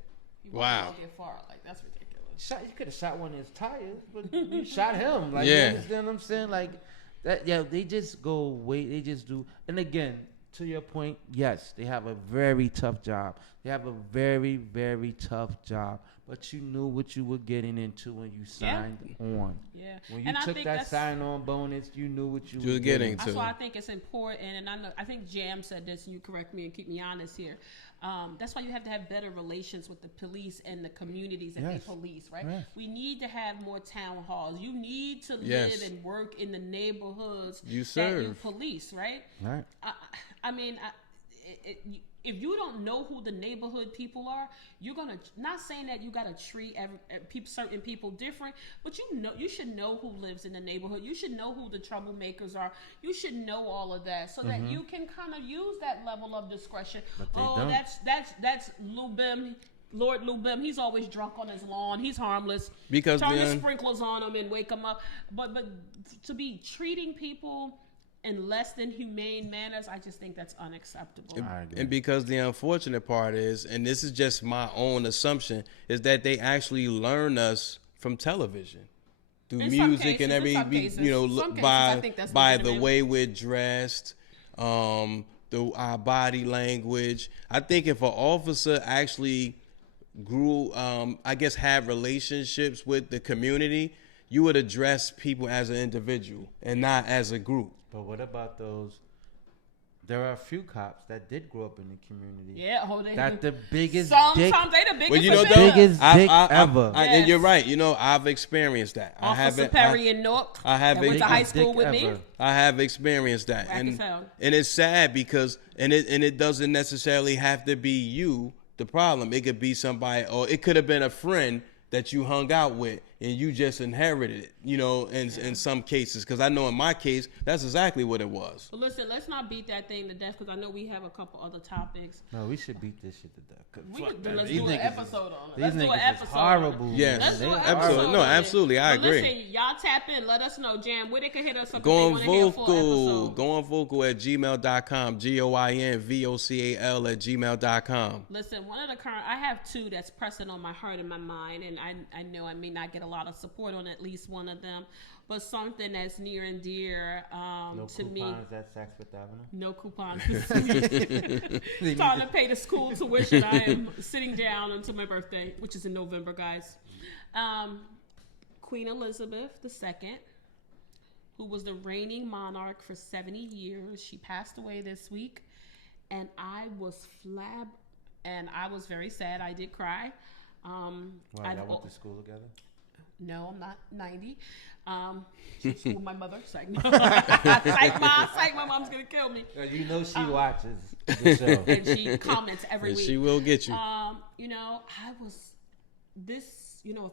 Wow. Get far. Like, that's ridiculous. You could have shot one of his tires, but you shot him. Like, yeah. You understand what I'm saying? Like, that. Yeah, they just go away. They just do. And again, to your point, yes, they have a very tough job. They have a very, very tough job. But you knew what you were getting into when you signed on. Yeah. When you took that sign-on bonus, you knew what you were getting into. That's why I think it's important, and I think Jam said this, and you correct me and keep me honest here. That's why you have to have better relations with the police and the communities that they police, right? Yes. We need to have more town halls. You need to live and work in the neighborhoods that you police, right? Right. I mean, if you don't know who the neighborhood people are, you're gonna, not saying that you gotta treat certain people different, but you should know who lives in the neighborhood. You should know who the troublemakers are. You should know all of that so that you can kind of use that level of discretion. Don't. That's Lou Bim. Lord Lou Bim, he's always drunk on his lawn. He's harmless. Because turn the sprinklers on him and wake him up. But to be treating people in less than humane manners, I just think that's unacceptable. And because the unfortunate part is, and this is just my own assumption, is that they actually learn us from television, through music and by the way we're dressed, our body language. I think if an officer actually grew, I guess, have relationships with the community, you would address people as an individual and not as a group. But what about those? There are a few cops that did grow up in the community. Yeah, they That the biggest sometimes dick, they the biggest. Well, you know, offender. though, biggest dick ever. And you're right. You know, I've experienced that. Officer Perry in Newark. I have that went to high biggest school dick with me. ever. I have experienced that, Whack as hell. and it's sad because it doesn't necessarily have to be you the problem. It could be somebody, or it could have been a friend that you hung out with and you just inherited it, you know, in some cases. Because I know in my case, that's exactly what it was. But listen, let's not beat that thing to death because I know we have a couple other topics. No, we should beat this shit to death. 'Cause We fuck could, that. let's These do an niggas is- episode on it. These Let's do an niggas is episode. horrible. On it. Yes. Let's do an Absolutely. episode No, on it. absolutely. I But agree. Listen, y'all tap in. Let us know, Jam, where they can hit us up. Going if they wanna hear a full vocal. episode. Going vocal at gmail.com. GOINVOCAL@gmail.com. Listen, one of the current, I have two that's pressing on my heart and my mind, and I know I may not get a lot of support on at least one of them, but something that's near and dear No to me. coupons at Saks Fifth Avenue. No coupons this week. Time to pay the school tuition. I am sitting down until my birthday, which is in November, guys. Queen Elizabeth II, who was the reigning monarch for 70 years. She passed away this week, and I was and I was very sad. I did cry. Why, y'all went to school together? No, I'm not 90. She's with my mother. Psych. Psych, my mom's going to kill me. You know she watches the show. And she comments every And week. she will get you. You know, I've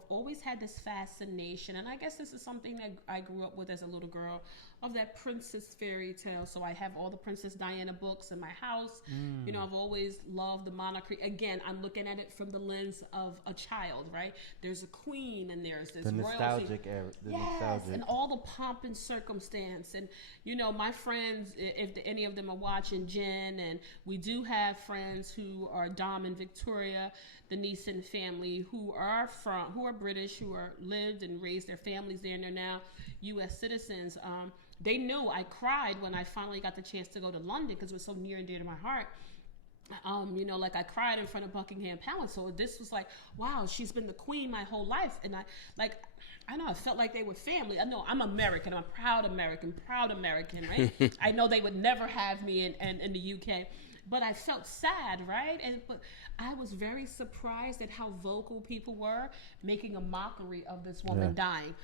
always had this fascination, and I guess this is something that I grew up with as a little girl, of that princess fairy tale. So I have all the Princess Diana books in my house. You know, I've always loved the monarchy. Again, I'm looking at it from the lens of a child, right? There's a queen, and there's this The royalty. nostalgic era. Yes, and all the pomp and circumstance. And, you know, my friends, if any of them are watching, Jen, and we do have friends who are Dom and Victoria, the Neeson family, who are British, who are lived and raised their families there, and they're now U.S. citizens. They knew I cried when I finally got the chance to go to London because it was so near and dear to my heart. You know, like I cried in front of Buckingham Palace. So this was like, wow, she's been the queen my whole life. And I know, I felt like they were family. I know I'm American. I'm a proud American, right? I know they would never have me in the UK. But I felt sad, right? But I was very surprised at how vocal people were making a mockery of this woman dying.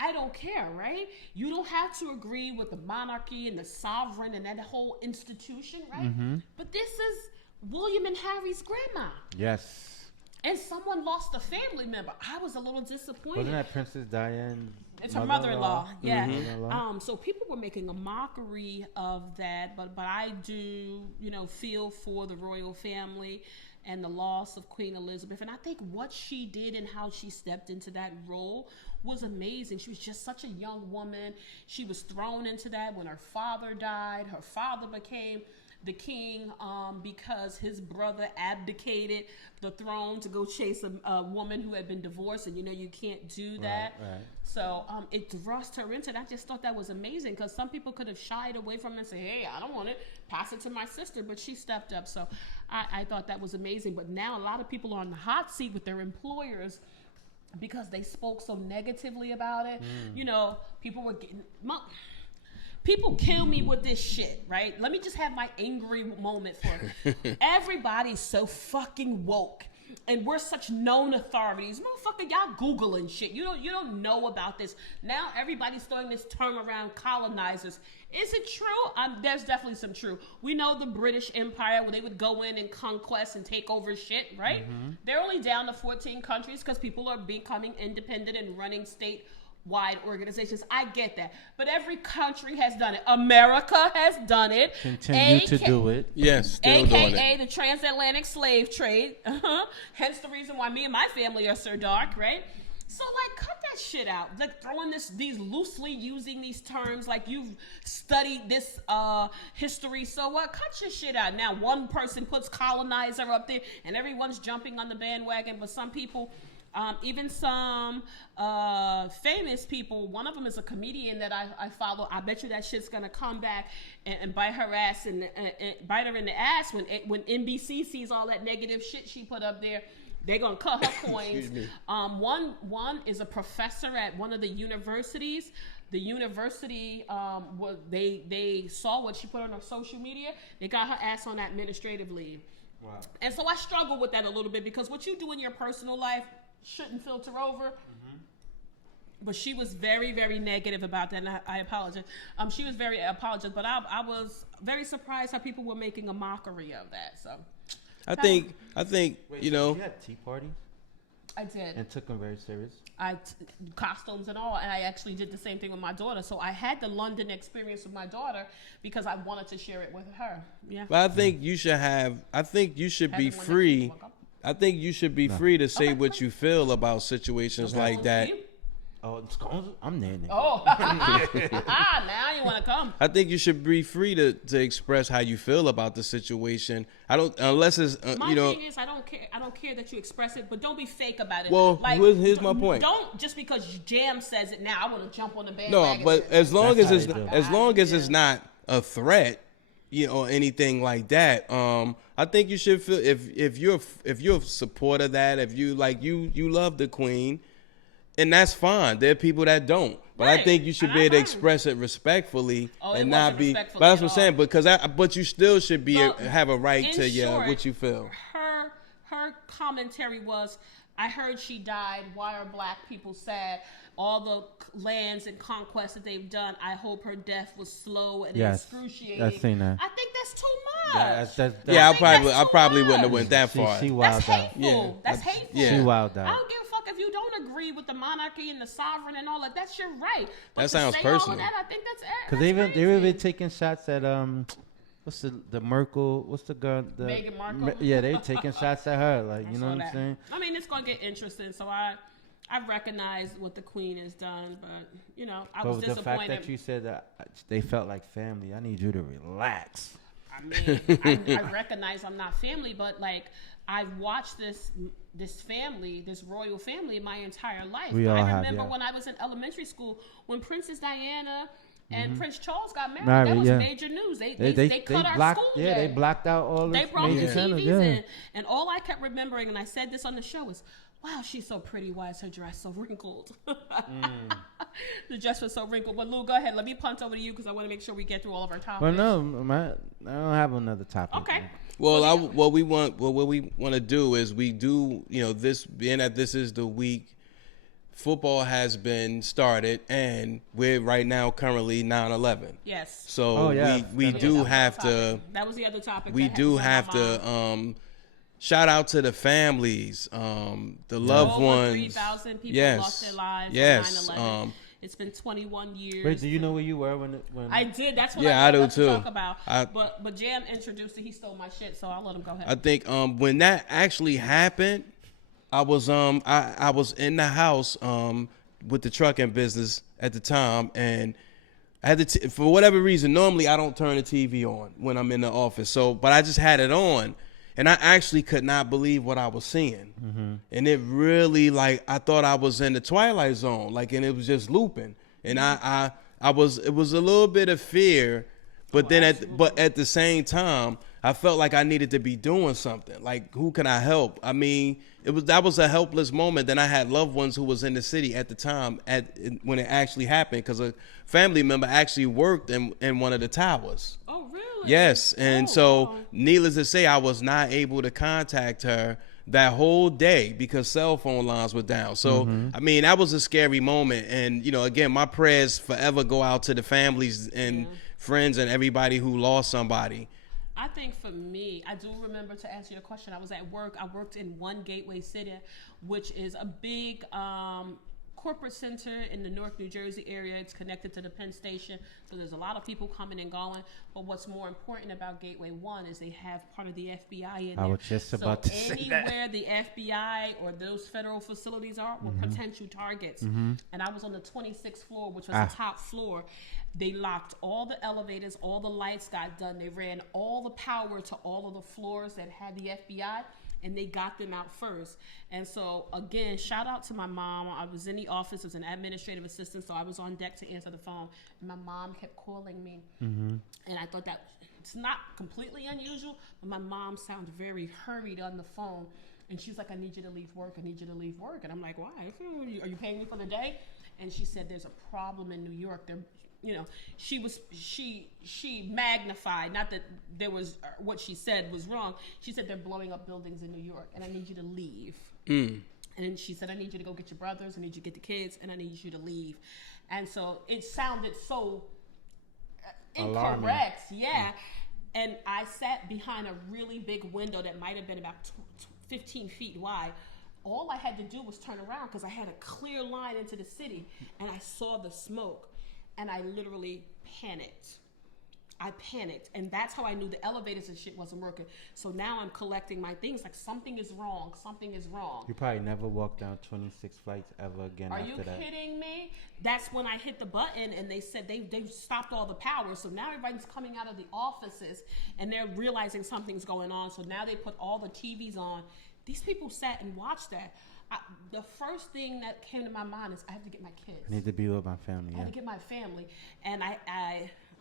I don't care, right? You don't have to agree with the monarchy and the sovereign and that whole institution, right? But this is William and Harry's grandma. Yes. And someone lost a family member. I was a little disappointed. Wasn't that Princess Diane? It's her mother-in-law, yeah. Mother-in-law? So people were making a mockery of that, but I do, you know, feel for the royal family and the loss of Queen Elizabeth. And I think what she did and how she stepped into that role was amazing. She was just such a young woman. She was thrown into that when her father died. Her father became the king because his brother abdicated the throne to go chase a woman who had been divorced, and you know you can't do that. Right. So it thrust her into it. I just thought that was amazing because some people could have shied away from it and say, hey, I don't want it, pass it to my sister, but she stepped up. So I thought that was amazing. But now a lot of people are on the hot seat with their employers because they spoke so negatively about it. You know, people were getting... People kill me with this shit, right? Let me just have my angry moment for it. Everybody's so fucking woke. And we're such known authorities. Motherfucker, y'all Googling shit. You don't know about this. Now everybody's throwing this term around, colonizers. Is it true? There's definitely some true. We know the British Empire, where they would go in and conquest and take over shit, right? They're only down to 14 countries because people are becoming independent and running state-wide organizations. I get that. But every country has done it. America has done it. Continue to do it. Yes, still doing AKA it. the transatlantic slave trade. Hence the reason why me and my family are so dark, right? So, like, cut that shit out. Like, throwing these loosely using these terms like you've studied this history. So what? Cut your shit out. Now, one person puts colonizer up there and everyone's jumping on the bandwagon, but some people Even some famous people. One of them is a comedian that I follow. I bet you that shit's gonna come back and bite her ass and bite her in the ass when NBC sees all that negative shit she put up there. They're gonna cut her coins. One is a professor at one of the universities. The university they saw what she put on her social media. They got her ass on administrative leave. Wow. And so I struggle with that a little bit because what you do in your personal life shouldn't filter over. Mm-hmm. But she was very, very negative about that, and I apologize. She was very apologetic, but I was very surprised how people were making a mockery of that. So, I think Wait, you know. You had tea parties? I did. And took them very serious? Costumes and all, and I actually did the same thing with my daughter. So I had the London experience with my daughter because I wanted to share it with her. Yeah. But I think you should have. I think you should be free. I think you should be free to say what you feel about situations like that. Oh, scones? I'm there. Oh, now you want to come. I think you should be free to express how you feel about the situation. I don't, unless it's my thing is I don't care that you express it, but don't be fake about it. Well, like, here's my point. Don't just because Jam says it now. I want to jump on the bandwagon. No, but as long as it's not a threat, or anything like that, I think you should feel if you're a supporter of that, if you you love the Queen. And that's fine. There are people that don't, but right. I think you should be able to express it respectfully and not be. But that's what I'm saying. But you still should be have a right to what you feel. Her commentary was, "I heard she died. Why are Black people sad? All the lands and conquests that they've done. I hope her death was slow and excruciating." I've seen that. I think that's too much. I probably wouldn't have went that far. She wilded that's hateful. Yeah. That's hateful. Yeah. She wilded out. I don't give a fuck if you don't agree with the monarchy and the sovereign and all that. That's your right. But that sounds personal. personal. I think that's because they were taking shots at what's the Merkel? What's the girl? Meghan Markle. Yeah, they taking shots at her. Like you know what I'm saying? I mean, it's gonna get interesting. So I recognize what the Queen has done, but I was disappointed. The fact that you said that they felt like family, I need you to relax. I mean, I recognize I'm not family, but I've watched this family, this royal family, my entire life. I remember when I was in elementary school when Princess Diana and Prince Charles got married. That was major news. They cut our school day. Yeah, they blocked out all the They brought the major channels. TVs in, and all I kept remembering, and I said this on the show, is, "Wow, she's so pretty. Why is her dress so wrinkled?" The dress was so wrinkled. But Lou, go ahead. Let me punt over to you because I want to make sure we get through all of our topics. Well, no, I don't have another topic. Okay. Well, what we want to do is we do, this being that this is the week, football has been started, and we're right now currently 9/11. Yes. So we do have to. That was the other topic. We do have to. Shout out to the families, the loved ones. 3,000 people lost their lives. Yes. On 9/11. It's been 21 years. Wait, do you know where you were when? I did. That's what I do too. Talk about. But Jam introduced it. He stole my shit, so I'll let him go ahead. I think when that actually happened, I was I was in the house with the trucking business at the time, and I had for whatever reason. Normally, I don't turn the TV on when I'm in the office. But I just had it on. And I actually could not believe what I was seeing. Mm-hmm. And it really, I thought I was in the Twilight Zone, and it was just looping. And it was a little bit of fear, but at the same time, I felt like I needed to be doing something. Like, who can I help? I mean, that was a helpless moment. Then I had loved ones who was in the city at the time when it actually happened, because a family member actually worked in one of the towers. Oh, really? Yes, and needless to say, I was not able to contact her that whole day because cell phone lines were down. So, I mean, that was a scary moment. And, again, my prayers forever go out to the families and friends and everybody who lost somebody. I think for me, I do remember, to answer your question, I was at work. I worked in One Gateway City, which is a big corporate center in the Newark, New Jersey area. It's connected to the Penn Station, so there's a lot of people coming and going. But what's more important about Gateway 1 is they have part of the FBI in there. I was just about to say that. Anywhere the FBI or those federal facilities are were potential targets. And I was on the 26th floor, which was the top floor. They locked all the elevators, all the lights got done. They ran all the power to all of the floors that had the FBI. and they got them out first. And so again, shout out to my mom. I was in the office as an administrative assistant, so I was on deck to answer the phone, and my mom kept calling me. And I thought that it's not completely unusual, but my mom sounded very hurried on the phone, and she's like, I need you to leave work. I need you to leave work. And I'm like, why? Are you paying me for the day? And she said, there's a problem in New York. They're, you know, she magnified, not that there was, what she said was wrong. She said, they're blowing up buildings in New York, and I need you to leave. And then she said, I need you to go get your brothers, I need you to get the kids, and I need you to leave. And so it sounded so alarming. Incorrect. Yeah. And I sat behind a really big window that might have been about 15 feet wide. All I had to do was turn around because I had a clear line into the city, and I saw the smoke, and I literally panicked. I panicked, and that's how I knew the elevators and shit wasn't working. So now I'm collecting my things, like something is wrong, something is wrong. You probably never walked down 26 flights ever again Are after you that. kidding me? That's when I hit the button, and they said they stopped all the power. So now everybody's coming out of the offices, and they're realizing something's going on. So now they put all the TVs on. These people sat and watched that. The first thing that came to my mind is I have to get my kids. I need to be with my family. I had to get my family. And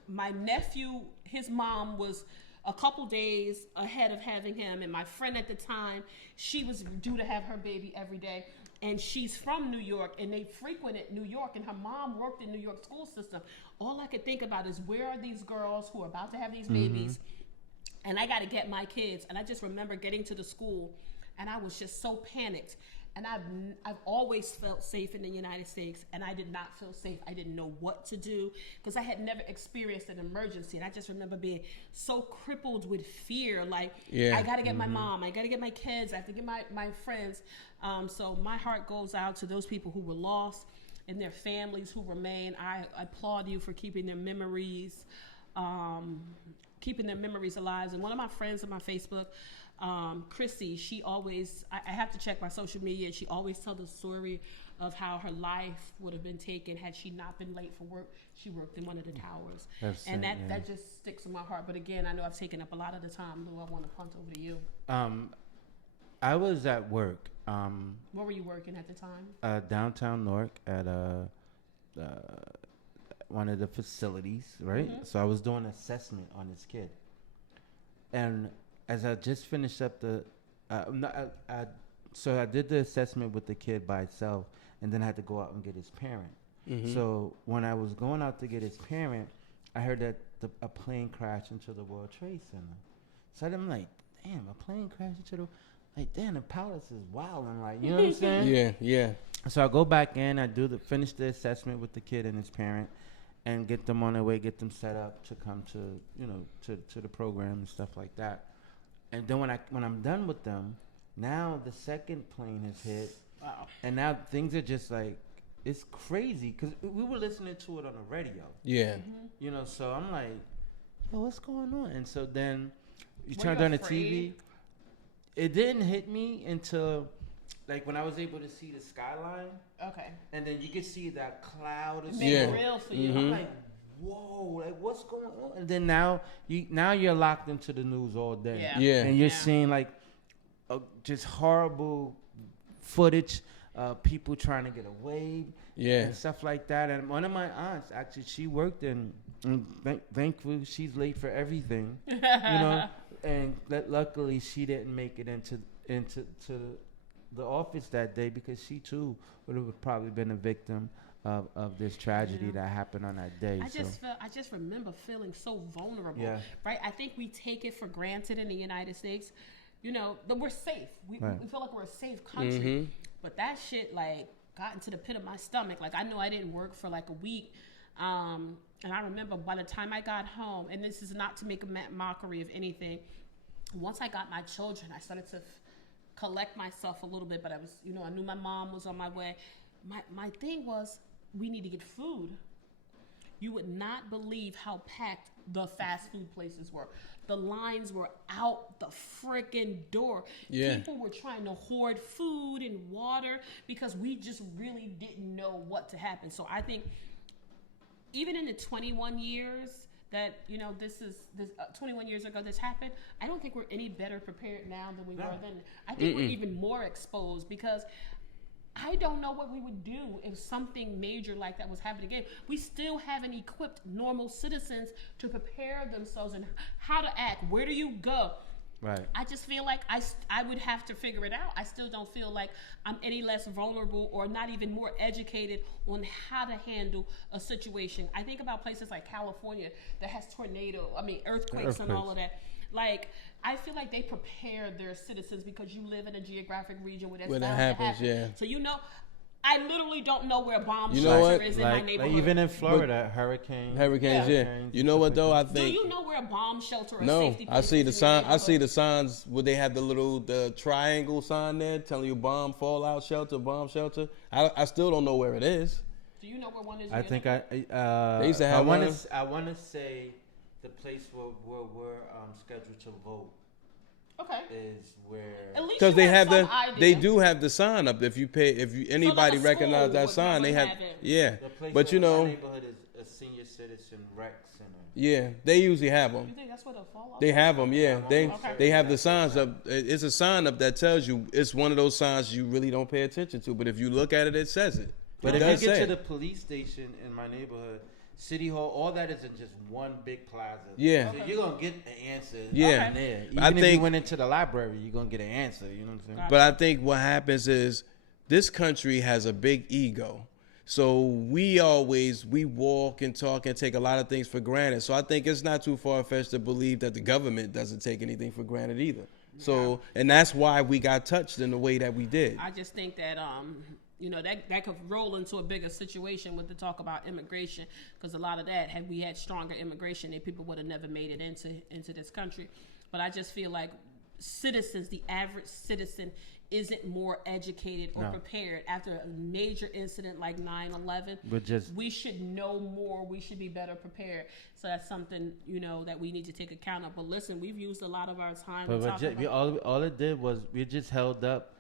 my nephew, his mom was a couple days ahead of having him, and my friend at the time, she was due to have her baby every day, and she's from New York, and they frequented New York, and her mom worked in New York school system. All I could think about is, where are these girls who are about to have these babies, and I got to get my kids. And I just remember getting to the school, and I was just so panicked. And I've always felt safe in the United States, and I did not feel safe. I didn't know what to do because I had never experienced an emergency. And I just remember being so crippled with fear. Like, I got to get my mom. I got to get my kids. I have to get my friends. So my heart goes out to those people who were lost and their families who remain. I applaud you for keeping their memories, alive. And one of my friends on my Facebook, Chrissy, she always, I have to check my social media, and she always tells the story of how her life would have been taken had she not been late for work. She worked in one of the towers. That just sticks in my heart. But again, I know I've taken up a lot of the time, Lou. I want to punt over to you. I was at work. Where were you working at the time? Downtown Newark at one of the facilities, right? So I was doing an assessment on this kid. And as I just finished up so I did the assessment with the kid by itself, and then I had to go out and get his parent. So when I was going out to get his parent, I heard that a plane crashed into the World Trade Center. So I'm like, damn, a plane crashed into the... Like, damn, the palace is wild. And like, you know what I'm saying? Yeah. So I go back in, I finish the assessment with the kid and his parent, and get them on their way, get them set up to come to, to the program and stuff like that. And then when I'm done with them, now the second plane has hit. Wow. And now things are just like, it's crazy because we were listening to it on the radio. Yeah. So I'm like, yo, what's going on? And so then you Were turned you on the afraid? TV. It didn't hit me until, like, when I was able to see the skyline. Okay. And then you could see that cloud. It made it real for you. I'm like, whoa, like, what's going on? And then now you're locked into the news all day. Yeah. And you're seeing like just horrible footage, people trying to get away, and stuff like that. And one of my aunts, actually, she worked and thankfully she's late for everything, and luckily she didn't make it into the office that day, because she too would have probably been a victim of this tragedy that happened on that day. I just remember feeling so vulnerable. Yeah. Right? I think we take it for granted in the United States, that we're safe. We feel like we're a safe country. But that shit, like, got into the pit of my stomach. Like, I know I didn't work for like a week. And I remember by the time I got home, and this is not to make a mockery of anything, once I got my children, I started to collect myself a little bit. But I was, I knew my mom was on my way. My thing was, we need to get food. You would not believe how packed the fast food places were. The lines were out the freaking door. Yeah. People were trying to hoard food and water because we just really didn't know what to happen. So I think even in the 21 years that this 21 years ago this happened. I don't think we're any better prepared now than we were then. I think we're even more exposed because I don't know what we would do if something major like that was happening again. We still haven't equipped normal citizens to prepare themselves and how to act. Where do you go? Right. I just feel like I would have to figure it out. I still don't feel like I'm any less vulnerable or not even more educated on how to handle a situation. I think about places like California that has earthquakes and all of that. Like, I feel like they prepare their citizens because you live in a geographic region where that's bound to happen. Yeah. So I literally don't know where a bomb You know shelter what? is in my neighborhood. Like even in Florida, hurricanes, yeah. You know what though? I Do think you know where a bomb shelter or no. safety place I see the is in your sign. I see neighborhood? the signs where they have the triangle sign there telling you bomb fallout shelter, bomb shelter. I still don't know where it is. Do you know where one is? I think they used to have one. I want to say the place where we're scheduled to vote Okay. is where. At least Because you they have some idea. they do have the sign up. If anybody a recognize school that would sign, they probably have have it. yeah. The place But in my neighborhood is a senior citizen rec center. yeah, they usually have You them. think that's where the fallout? They have them, yeah. Okay. They have the signs up. It's a sign up that tells you. It's one of those signs you really don't pay attention to, but if you look at it, it says it. But It if does you get say to it. the police station in my neighborhood, City Hall, all that is in just one big plaza. Yeah. So you're gonna get an answer. Yeah. in there. Even I if think- you went into the library, you're gonna get an answer. You know what I'm saying? But I think what happens is this country has a big ego. So we walk and talk and take a lot of things for granted. So I think it's not too far-fetched to believe that the government doesn't take anything for granted either. So, and that's why we got touched in the way that we did. I just think that that could roll into a bigger situation with the talk about immigration, because a lot of that, had we had stronger immigration, then people would have never made it into this country. But I just feel like citizens, the average citizen, isn't more educated or prepared after a major incident like 9/11. We should know more. We should be better prepared. So that's something that we need to take account of. But listen, we've used a lot of our time. All it did was we just held up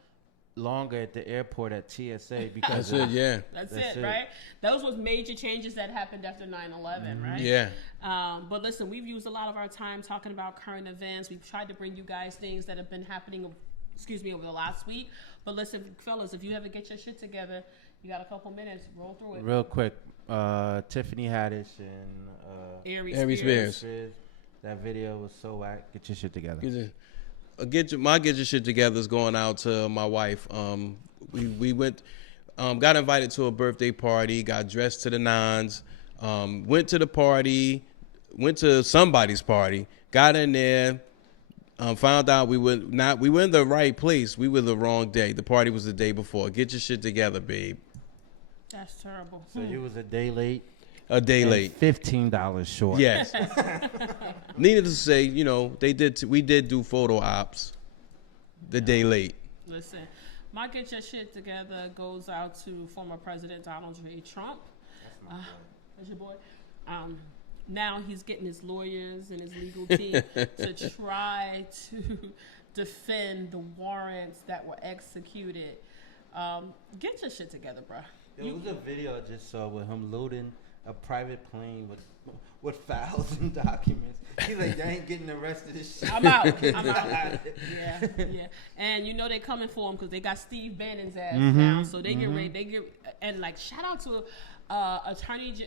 longer at the airport at TSA because That's it, yeah. That's it, right? Those was major changes that happened after 9/11, right? Yeah. But listen, we've used a lot of our time talking about current events. We've tried to bring you guys things that have been happening, over the last week. But listen, fellas, if you ever get your shit together, you got a couple minutes, roll through it. Real quick, Tiffany Haddish and Aries Spears. That video was so whack. Get your shit together. Get your shit together is going out to my wife. We went, got invited to a birthday party, got dressed to the nines, went to the party, went to somebody's party, got in there, found out we were in the right place. We were the wrong day. The party was the day before. Get your shit together, babe. That's terrible. So you was a day late. A day late. $15 short. Yes. Needless to say, we did do photo ops the day late. Listen, my get your shit together goes out to former President Donald J. Trump. That's your boy. Now he's getting his lawyers and his legal team to try to defend the warrants that were executed. Get your shit together, bro. There was a video I just saw with him loading a private plane with files and documents. He's like, I ain't getting arrested. This shit. I'm out. Yeah. And they coming for him because they got Steve Bannon's ass now. So they get ready. And shout out to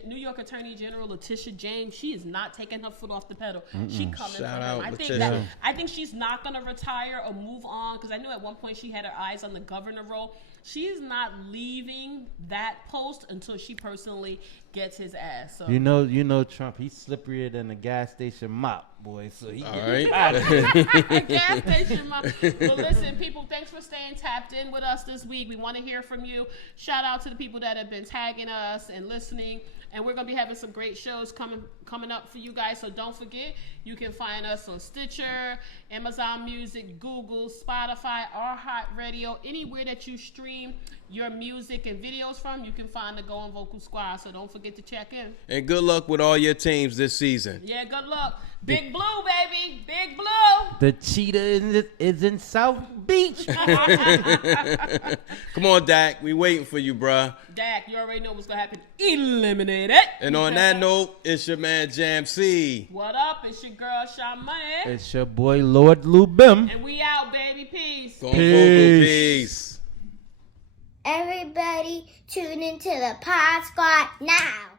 New York Attorney General Letitia James. She is not taking her foot off the pedal. She coming for him. I think she's not gonna retire or move on, because I know at one point she had her eyes on the governor role. She is not leaving that post until she personally gets his ass. So you know Trump, he's slipperier than a gas station mop, boy. So he All right. gas station mop. Well, listen, people, thanks for staying tapped in with us this week. We want to hear from you. Shout out to the people that have been tagging us and listening. And we're going to be having some great shows coming up for you guys. So don't forget, you can find us on Stitcher, Amazon Music, Google, Spotify, iHeartRadio, anywhere that you stream stream your music and videos from, you can find the Going Vocal Squad. So don't forget to check in. And good luck with all your teams this season. Yeah, good luck. Big Blue, baby. Big Blue. The cheetah is in South Beach. Come on, Dak. We waiting for you, bruh. Dak, you already know what's going to happen. Eliminate it. And on that note, it's your man, Jam C. What up? It's your girl, Sha Money. It's your boy, Lord Lubim. And we out, baby. Peace. Going vocal, peace. Everybody tune into the Pod Squad now.